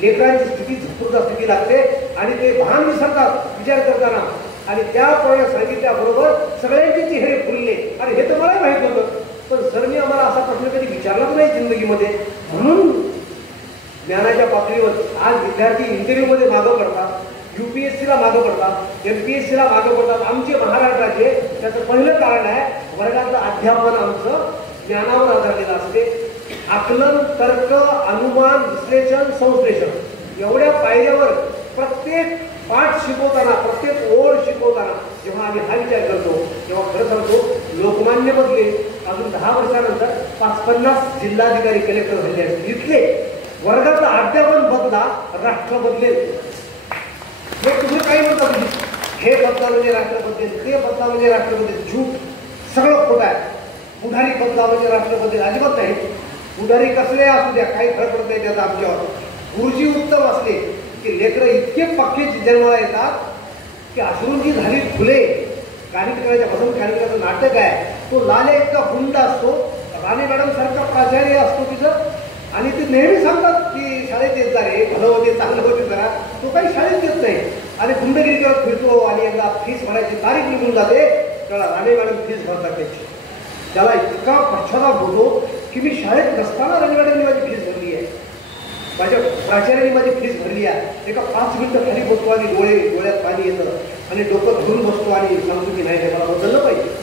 लेकरांची स्थिती झपुर्झा स्थिती लागते आणि ते भान विसरतात विचार करताना. आणि त्याप्रमाणे सांगितल्याबरोबर सगळ्यांचे चेहरे फुलले. अरे हे तर मला माहित होतं, पण सरने आम्हाला असा प्रश्न कधी विचारलाच नाही जिंदगीमध्ये. म्हणून ज्ञानाच्या पातळीवर आज विद्यार्थी इंटरव्ह्यूमध्ये मागं पडतात, UPSCला मागं पडतात, MPSCला मागं पडतात. आमचे महाराष्ट्राचे त्याचं पहिलं कारण आहे वर्गातलं अध्यापन आमचं ज्ञानावर आधारलेलं असते. आकलन, तर्क, अनुमान, विश्लेषण, संश्लेषण एवढ्या पायऱ्यावर प्रत्येक पाठ शिकवताना, प्रत्येक ओळ शिकवताना जेव्हा आम्ही हा विचार करतो तेव्हा खरं सांगतो लोकमान्य बदले अजून 10 वर्षानंतर 50-50 जिल्हाधिकारी कलेक्टर झाले असतील. इथले वर्गाचं अध्यापन बदला, राष्ट्र बदलेल. हे तुम्ही काही म्हणता, हे बदला म्हणजे राष्ट्र बदलेल, ते बदला म्हणजे राष्ट्र बदलेल. झूट, सगळं खोटं आहे. पुढारी बदला म्हणजे राष्ट्र बदलेल, अजिबात नाही. पुढारी कसले असू द्या, काही फरक पडत नाही त्याचा आमच्यावर. गुरुजी उत्तम असले की लेकरं इतके पक्के जन्माला येतात की अश्रूंची झाली फुले. कार्यक्रमाच्या वसंत कार्यक्रमाचं नाटक आहे, तो लाले इतका गुंड असतो, राणे मॅडम सारखा प्राचार्य असतो तिथं, आणि ते नेहमी सांगतात की शाळेत येत जा रे, भलं होते चांगलं होते जरा. तो काही शाळेत येत नाही आणि गुंडगिरी करत फिरतो आणि एकदा फीस भरायची तारीख निघून जाते, त्याला राणे मॅडम फीस भरतात त्याची. त्याला इतका पश्चाताप होतो की मी शाळेत नसताना राणे मॅडमने माझी फीस भरली आहे, माझ्या प्राचार्याने माझी फीस भरली आहे. एका 5 मिनिटं खाली बसतो आणि डोळ्यात पाणी येतं आणि डोकं धरून बसतो आणि सांगतो की नाही हे मला बदललं पाहिजे.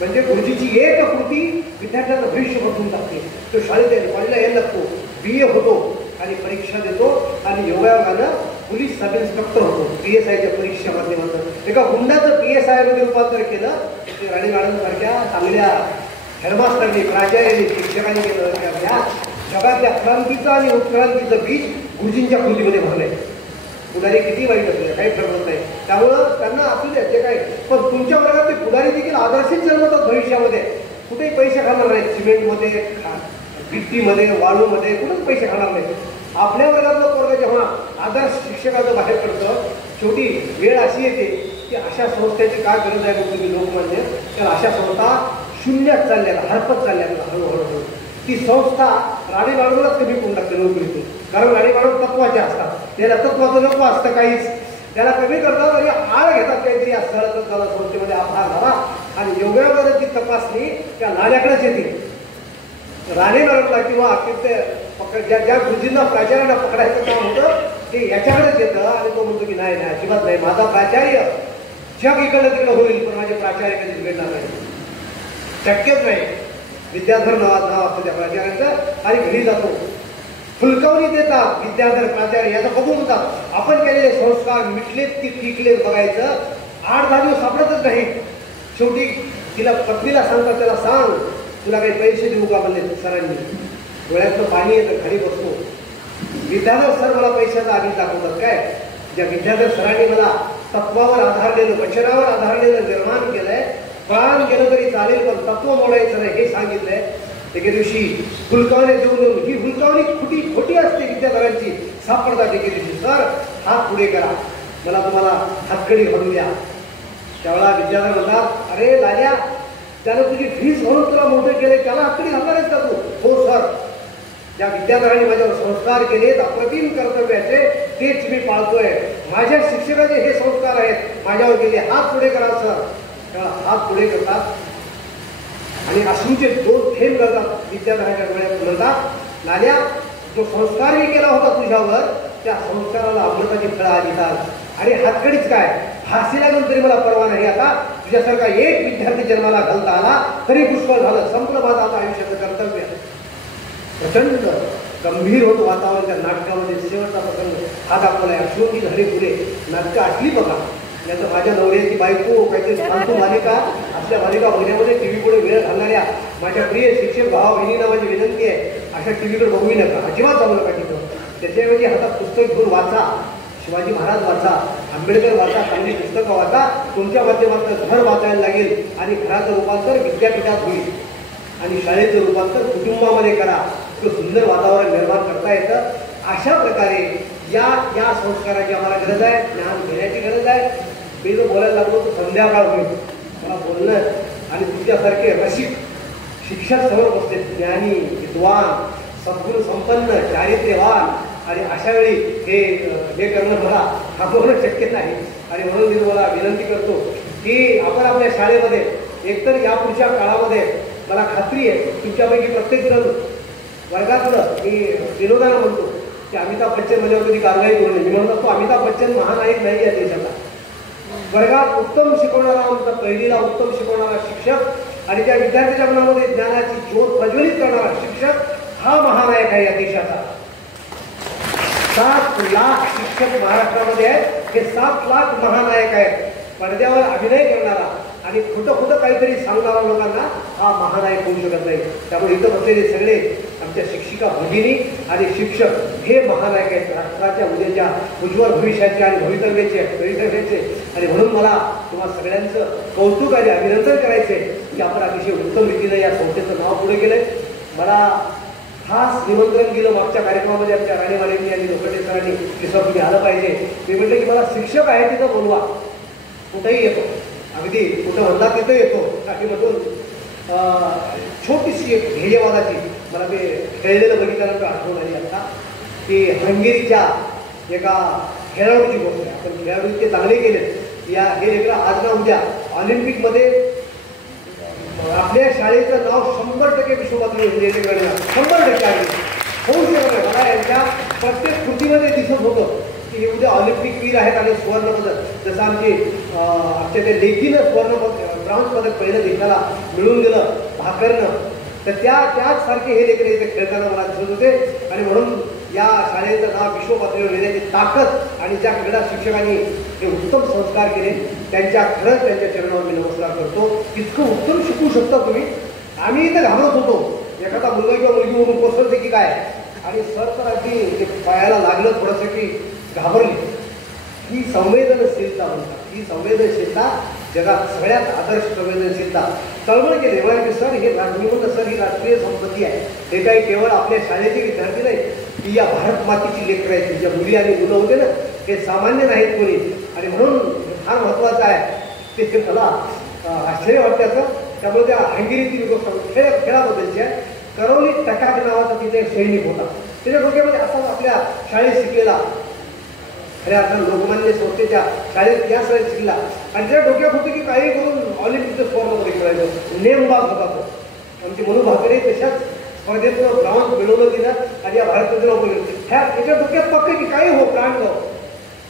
म्हणजे गुरुजीची एक कृती विद्यार्थ्यांचं भविष्य बदलून टाकते. तो शाळेत कॉलेजला यायला लागतो, BA होतो आणि परीक्षा देतो आणि योगायोगानं पोलीस सब इन्स्पेक्टर होतो PSIच्या परीक्षा माध्यमातून. एका गुंडाचं PSI मध्ये रूपांतर केलं ते राणे मॅडम सारख्या चांगल्या हेडमास्टरनी, प्राचार्यांनी, शिक्षकांनी केलं. या जगातल्या क्रांतीचं आणि उत्क्रांतीचं बीज गुरुजींच्या कृतीमध्ये भरले. पुढारी किती वाईट असले काही फरक नाही, त्यामुळं त्यांना असू द्या जे काय, पण तुमच्या वर्गात ते पुढारी देखील आदर्शित जन्मतात भविष्यामध्ये. कुठेही पैसे खाणार नाहीत, सिमेंटमध्ये, गिट्टीमध्ये, वाळूमध्ये कुठेच पैसे खाणार नाहीत. आपल्या वर्गातलं वर्ग जेव्हा आदर्श शिक्षकाचं बाहेर पडतं, शेवटी वेळ अशी येते की अशा संस्थेची काय गरज आहे तुम्ही लोकमान्य, तर अशा संस्था शून्यात चालल्या, हरपत चालल्या हळूहळू. ती संस्था राणी मॅडमलाच कमी करून टाकते नोकरीतून, कारण राणी मॅडम तत्वाचे असतात, त्याला तत्वाचं नको असतं काहीच, त्याला कमी करतात आणि आळ घेतात काहीतरी या सरळ संस्थेमध्ये अपघात झाला आणि योगायोगाची तपासणी त्या लाड्याकडेच येते. राणे मॅडमला किंवा ज्या गुरुजींना प्राचार्यांना पकडायचं काम होतं ते याच्याकडेच येतं आणि तो म्हणतो की नाही नाही अजिबात नाही, माझा प्राचार्य जग इकडलं तिकडं होईल पण माझे प्राचार्य कधीच भेटणार नाही, शक्यच नाही. विद्याधर नाव असतं त्या प्राचार्यांचं आणि घरी जातो, फुलकावणी देतात विद्याधर प्राचार्य याचा बघून होतात. आपण केलेले संस्कार मिटलेत की टिकलेत बघायचं, 8-10 दिवस सापडतच नाही. शेवटी तिला पत्नीला सांगतात, त्याला सांग तुला काही पैसे देऊ का म्हणले सरांनी. डोळ्यातलं पाणी येतं, खाली बसतो. विद्याधर सर मला पैशाचा आधीच दाखवतात काय, ज्या विद्याधर सरांनी मला तत्वावर आधारलेलं, वचनावर आधारलेलं निर्माण केलंय, प्राण गेलं तरी चालेल पण तत्व मोडायचं नाही हे सांगितलंय. एके दिवशी हुलकावणी देऊन, ही हुलकावणी खोटी असते विद्याधरांची, सापडतात एके दिवशी, सर हात पुढे करा मला तुम्हाला हातकडी घालून द्या. त्यावेळेला विद्याधर म्हणतात, अरे लाल्या त्यानं तुझी फीस म्हणून तुला मोठं केले, त्याला हातकडी घालणार आहेस का तू? हो सर, ज्या विद्याधरांनी माझ्यावर संस्कार केलेत अप्रतिम कर्तव्याचे तेच मी पाळतोय, माझ्या शिक्षकाचे हे संस्कार आहेत माझ्यावर केले, हात पुढे करा सर. तेव्हा हात पुढे करतात आणि अश्रूचे 2 थेंब करतात विद्याधराच्या डोळ्यात, म्हणतात लाल्या जो संस्कार मी केला होता तुझ्यावर त्या संस्काराला अमृताची फळं आली आणि हातकडीच काय फाशी लागून तरी मला परवा नाही. आता तुझ्यासारखा एक विद्यार्थी जन्माला घालता आला तरी पुष्कळ झालं, संपलं माझं आता आयुष्याचं कर्तव्य. प्रचंड गंभीर होतं वातावरण त्या नाटकामध्ये. शेवटचा प्रसंग हा दाखवलाय, अश्रूची झाली पुढे नाटकं आटली बघा. याचं माझ्या नवऱ्याची बायको काहीतरी फालतू मालिका असल्या मालिका बघण्यामध्ये टी व्ही पुढे वेळ घालणाऱ्या माझ्या प्रिय शिक्षक भावा बहिणींना माझी विनंती आहे, अशा टी व्हीकडे बघू नका, अजिबात जाऊ नका तिथं. त्याच्याऐवजी हातात पुस्तक घेऊन वाचा, शिवाजी महाराज वाचा, आंबेडकर वाचा, चांगली पुस्तकं वाचा. तुमच्या माध्यमातून घर वाचायला लागेल आणि घराचं रूपांतर विद्यापीठात होईल आणि शाळेचं रूपांतर कुटुंबामध्ये करा. इतकं सुंदर वातावरण निर्माण करता येतं. अशा प्रकारे या संस्काराची आम्हाला गरज आहे, ज्ञान घेण्याची गरज आहे. मी जर बोलायला लागलो तर संध्याकाळ होईल, मला बोलणं आणि तुमच्यासारखे रसिक शिक्षक समोर बसते, ज्ञानी, विद्वान, सद्गुण संपन्न, चारित्र्यवान, आणि अशा वेळी हे करणं मला थांबवणं शक्य नाही. आणि म्हणून मी तुम्हाला विनंती करतो की आपण आपल्या शाळेमध्ये एकतर यापुढच्या काळामध्ये मला खात्री आहे तुमच्यापैकी प्रत्येक जण वर्गातलं, मी विनोदानं म्हणतो की अमिताभ बच्चन माझ्यावर कधी कारवाई करू नये. मी म्हणत असतो अमिताभ बच्चन महानायक नाही आहे देशाचा. वर्गात उत्तम शिकवणारा, आमचा पहिलीला उत्तम शिकवणारा शिक्षक आणि त्या विद्यार्थ्याच्या मनामध्ये ज्ञानाची ज्योत प्रज्वलित करणारा शिक्षक हा महानायक आहे या देशाचा. 7 लाख शिक्षक महाराष्ट्रामध्ये आहेत, हे 7 लाख महानायक आहेत. पडद्यावर अभिनय करणारा आणि खोटं काहीतरी सांगणारा लोकांना हा महानायक होऊ शकत नाही. त्यामुळे इथं बसलेले सगळे आमच्या शिक्षिका भगिनी आणि शिक्षक हे महानायक आहेत राष्ट्राच्या उद्याच्या उज्ज्वल भविष्याचे आणि भवितव्याचे. आणि म्हणून मला तुम्हा सगळ्यांचं कौतुक आणि अभिनंदन करायचे की आपण अतिशय उत्तम रीतीने या संस्थेचं नाव पुढे केलंय. मला खास निमंत्रण दिलं मागच्या कार्यक्रमामध्ये आमच्या राणेवाल्यांनी आणि लोखंडे सरांनी की सर तुम्ही आलं पाहिजे. मी म्हटलं की मला शिक्षक आहे तिथं बोलवा, कुठंही येतो, अगदी कुठं म्हणतात तिथं येतो. टाकीमधून छोटीशी एक ध्येयवादाची मला ते खेळलेलं बघितल्यानंतर आठवण आली आता की हंगेरीच्या एका खेळाडूची गोष्ट आहे. आपण खेळाडू इतके चांगले केले या हे लेकरं आज ना उद्या ऑलिम्पिकमध्ये आपल्या शाळेचं नाव 100% विश्वपातळीवर लेकरांना 100% आहे होऊ शकत नाही. मला यांच्या प्रत्येक कृतीमध्ये दिसत होतं की हे उद्या ऑलिम्पिक वीर आहेत आणि सुवर्णपदक, जसं आमच्या त्या लेखीनं ब्राऊन्झ पदक पहिलं देशाला मिळवून दिलं भाकरनं, तर त्याच सारखे हे लेकरं इथे खेळताना मला दिसत होते. आणि म्हणून या शाळेचं नाव विश्वपातळीवर नेण्याची ताकद आणि ज्या क्रीडा शिक्षकांनी हे उत्तम संस्कार केले खरंच त्यांच्या चरणावर मी नमस्कार करतो. इतकं उत्तम शिकवू शकता तुम्ही. आम्ही इथे घाबरत होतो एखादा मुलगा किंवा मुलगी म्हणून कोसळते की काय, आणि सर तर अगदी ते पायाला लागलं थोडंसं की घाबरली. ही संवेदनशीलता म्हणतात. ही संवेदनशीलता जगात सगळ्यात आदर्श संवेदनशीलता. तळमळ केली म्हणजे सर हे म्हणलं सर ही राष्ट्रीय संपत्ती आहे. हे काही केवळ आपल्या शाळेचे विद्यार्थी नाही, की या भारत मातेची लेकरं आहेत. ज्या मुली आणि मुलं होते ना हे सामान्य नाहीत कोणी. आणि म्हणून फार महत्त्वाचं आहे ते मला आश्चर्य वाटतं. त्यामुळे त्या हंगेरीतील गोष्ट खेळाबद्दलची आहे. करवली टकाक नावाचा तिथे एक सैनिक होता. त्याच्या डोक्यामध्ये असा आपल्या शाळेत शिकलेला खऱ्या अर्थानं लोकमान्य संस्थेच्या शाळेत या शाळेत शिकला आणि त्याच्या डोक्यात होतं की काही करून ऑलिम्पिकच्या स्पर्धेमध्ये खेळायचं. नेमबाग होता तो. आमची मनू भाकरे तशाच स्पर्धेतून ब्राऊन्स मिळवलं तिनं आणि या भारतातील याच्या डोक्यात पक्क की काही हो प्राण गाव.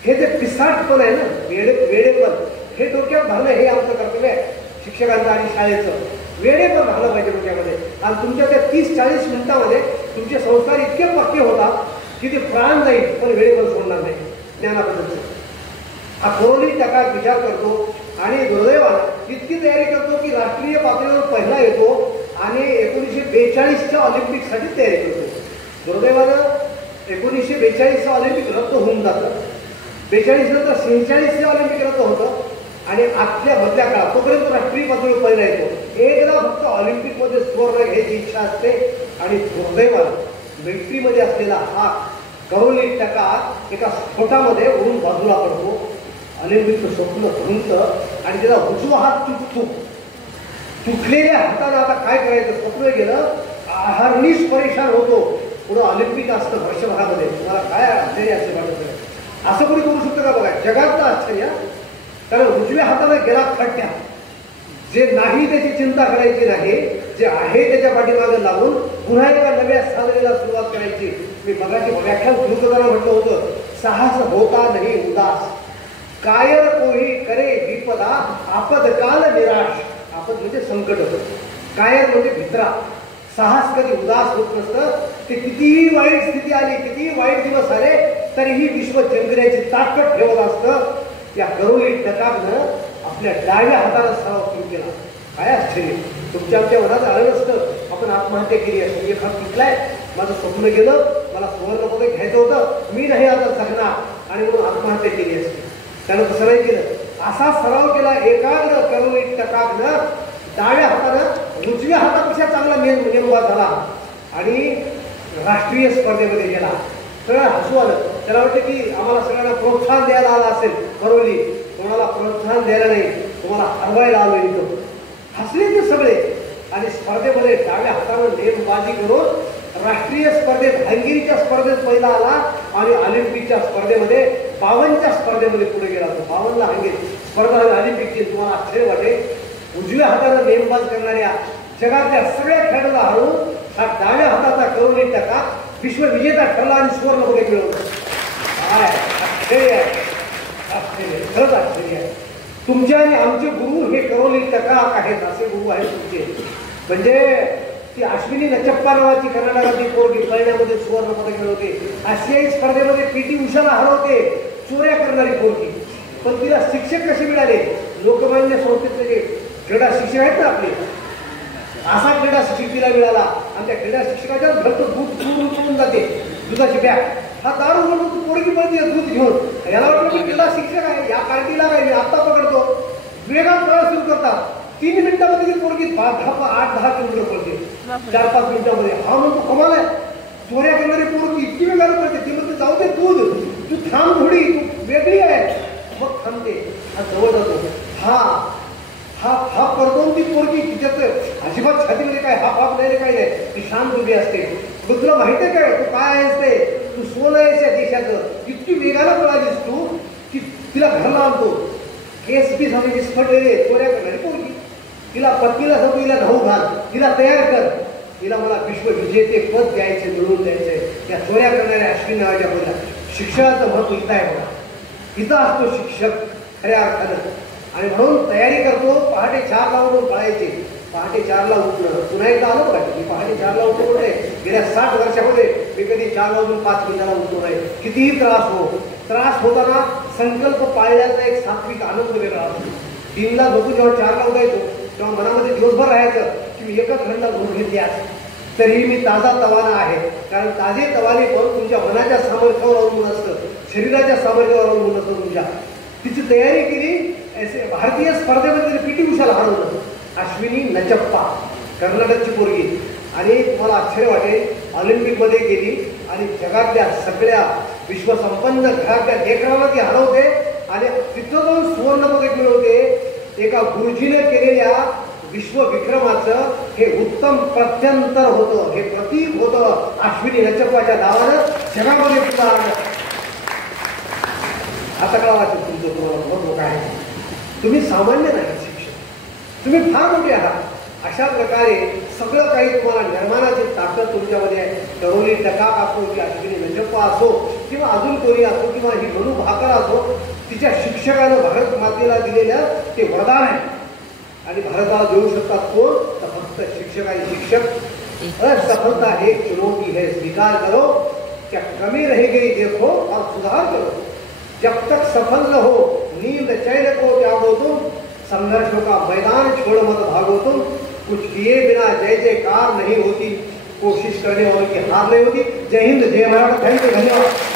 हे जे पिसाटपण आहे ना वेडेपण हे डोक्यात भरणं हे आमचं कर्तव्य आहे शिक्षकांचं आणि शाळेचं. वेडेपण राहिलं पाहिजे डोक्यामध्ये. आणि तुमच्या त्या 30-40 मिनिटामध्ये तुमचे संस्कार इतके पक्के होतात की ते प्राण जाईल पण वेळेवर सोडणार नाही. ज्ञानाबद्दलचं हा करवली टकाक विचार करतो आणि दुर्दैवानं इतकी तयारी करतो की राष्ट्रीय पातळीवर पहिला येतो आणि 1942च्या ऑलिम्पिकसाठी तयारी करतो. दुर्दैवानं 1942चं ऑलिम्पिक रद्द होऊन जातं. 42 नंतर 46चे ऑलिम्पिक रद्द होतं आणि आजच्या मधल्या काळात तोपर्यंत राष्ट्रीय पातळीवर पहिला येतो. एकदा फक्त ऑलिम्पिकमध्ये सुवर्ण घ्यायची इच्छा असते आणि दुर्दैवानं मिलिटरीमध्ये असलेला हा करवली टकाक एका स्फोटामध्ये उडून बाजूला पडतो. ऑलिम्पिकचं स्वप्न भुंकतं आणि त्याला उजवा हात तुटतो. तुटलेल्या हाताने आता काय करायचं स्वप्न गेलं. हरनीस परेशान होतो. पुढं ऑलिम्पिक असतं वर्षभरामध्ये. तुम्हाला काय आश्चर्य असेल वाटत असं कोणी करू शकतं का बघा. जगातलं आश्चर्य. कारण उजव्या हाताने गेला खड्ड्यात. जे नाही त्याची चिंता करायची नाही, जे आहे त्याच्या पाठीमागे लागून पुन्हा एका नव्या साधनेला सुरुवात करायची. मी मगाशी व्याख्यान सुरू करताना म्हटलं होतं साहस होता नाही उदास, कायर कोही करे विपदा, आपदकाल निराश. आपद म्हणजे संकट होतं. कायर म्हणजे भित्रा. साहस कधी उदास होत नसतं. ते कितीही वाईट स्थिती आली, कितीही वाईट दिवस आले तरीही विश्व जिंकण्याची ताकद ठेवत असतं. या करवली टकाकनं आपल्या डाव्या हाताला सराव सुरू केला. काय आश्चर्य. तुमच्या आमच्या मनात आलं नसतं आपण आत्महत्या केली असते. एक हात तुटलाय, माझं स्वप्न गेलं, मला सुवर्ण पदक घ्यायचं होतं, मी नाही आता जगणार आणि म्हणून आत्महत्या केली असते. त्यानं तसं नाही केलं. असा सराव केला एकाग्र करवली टकाकनं. डाव्या हातानं उजव्या हातापेक्षा चांगला नेमवा झाला आणि राष्ट्रीय स्पर्धेमध्ये गेला. सगळं हसू आलं. त्याला वाटतं की आम्हाला सगळ्यांना प्रोत्साहन द्यायला आला असेल. करवली कोणाला प्रोत्साहन द्यायला नाही, तुम्हाला हरवायला आलो इथं. हसले ते सगळे आणि स्पर्धेमध्ये डाव्या हातावर नेमबाजी करून राष्ट्रीय स्पर्धेत हंगेरीच्या स्पर्धेत पहिला आला आणि ऑलिम्पिकच्या स्पर्धेमध्ये 52च्या स्पर्धेमध्ये पुढे गेला. तो 52ला हंगेरी स्पर्धा ऑलिम्पिकची. तुम्हाला आश्चर्य वाटेल उजव्या हातानं नेमबाज करणाऱ्या जगातल्या सगळ्या खेळाडूला हरवून हा डाव्या हाताचा करवली टकाक विश्वविजेता ठरला आणि सुवर्ण पदक मिळवलं. काय आश्चर्य आहे. आश्चर्य, खरंच आश्चर्य आहे. तुमचे आणि आमचे गुरु हे करवली टकाक आहेत. असे गुरु आहेत तुमचे. म्हणजे ती अश्विनी नचप्पा नावाची कर्नाटकातली पोरगी पहिल्यामध्ये सुवर्ण पदक मिळवते. आशियाई स्पर्धेमध्ये पीटी उषाला हरवते. चोऱ्या करणारी पोरगी. पण तिला शिक्षक कसे मिळाले. लोकमान्य संस्थेतले जे क्रीडा शिक्षक आहेत ना आपले, असा क्रीडा शिक्षक तिला मिळाला आणि त्या क्रीडा शिक्षकाच्या घरचं दूध उचलून जाते. दुधाची बॅग हा दारू म्हणून पोरगी पडते दूध घेऊन. याला वाटलं की क्रीडा शिक्षक आहे, या पार्टीला काय मी आत्ता पकडतो. वेगात पळा सुरू करतात. 3 मिनिटामध्ये ती पोरगी 8-10 किलोमीटर पडते 4-5 मिनिटामध्ये. हा म्हणतो कमाल आहे. चोऱ्या करणारी पोरगी इतकी वेगानं पडते. ती म्हणते जाऊ दे दूध, तू थांब थोडी, तू वेगळी आहे. मग थांबते. हा जवळ जातो. हा हाफ करतो ती पोरगी तिच्यात अजिबात छातीमध्ये काय हाफ नाही काही नाही. ती शांत उभी असते. मग तुला माहिती आहे काय तू काय आहेस ते, तू सोनं आहेस या देशाचं. इतकी वेगानं पळालीस तू की तिला घरला आणतो. केस पी झाले विस्फटलेले चोऱ्या करणारी पोरगी. तिला पत्नीला सांगतो हिला धावू घाल, तिला तयार कर, तिला मला विश्वविजेते पद द्यायचे, मिळवून द्यायचंय. या चोऱ्या करणाऱ्या अश्विनी नावाच्या बोलला. शिक्षणाचं महत्व इथं आहे बघा. इथं असतो शिक्षक खऱ्या अर्थानं. आणि म्हणून तयारी करतो. पहाटे 4ला उठून पळायचे. पहाटे 4ला उठणं पुन्हा एकदा आलं बघा. मी पहाटे 4ला उठून होते. गेल्या 60 वर्षामध्ये मी कधी 4 वाजून 5 मिनिटाला उठलो नाही. कितीही त्रास होताना संकल्प पाळल्याचा एक सात्विक आनंद वेगळा असतो. 3ला झोपून जेव्हा 4ला उठायचो तेव्हा मनामध्ये दिवसभर राहायचं की मी एकच घंटा झोप घेतली आज. तरीही मी ताजा तवाना आहे. कारण ताजे तवाने पण तुमच्या मनाच्या सामर्थ्यावर अवलंबून असतं, शरीराच्या सामर्थ्यावर अवलंबून असतं. तुमच्या तिची तयारी केली. भारतीय स्पर्धेमध्ये पीटी उषाला हरवलं. अश्विनी नचप्पा, कर्नाटकची पोरगी, आणि तुम्हाला आश्चर्य वाटेल ऑलिम्पिकमध्ये गेली आणि जगातल्या सगळ्या विश्वसंपन्न घरातल्या लेकरांना ती हरवते आणि तिथं जाऊन सुवर्णपदक मिळवते. एका गुरुजीने केलेल्या विश्वविक्रमाचं हे उत्तम प्रत्यंतर होतं, हे प्रतीक होतं अश्विनी नचप्पाच्या नावानं जगामध्ये सुद्धा आलं. आता कळा वाटतं तुमचं तुम्हाला महत्व काय आहे. तुम्ही सामान्य नाही शिक्षक, तुम्ही फार मोठे आहात. अशा प्रकारे सगळं काही तुम्हाला निर्माणाची ताकद तुमच्यामध्ये आहे. तरुणी टका असो की अश्विनी नचप्पा असो किंवा अजून कोणी असो किंवा ही मनू भाकर असो, तिच्या शिक्षकानं भारत मातेला दिलेलं ते वरदान आहे. आणि भारताला देऊ शकतात कोण? तर फक्त शिक्षक आणि शिक्षक. असफलता है चुनौती है, स्वीकार करो, क्या कमी रह गई देखो और सुधार करो. जब तक सफल न हो नींद चैन को त्यागो तुम, संघर्षों का मैदान छोड़ मत भागो तुम. कुछ किए बिना जय जयकार नहीं होती, कोशिश करने वालों की हार नहीं होती. जय हिंद, जय महाराष्ट्र. थैंक यू, धन्यवाद.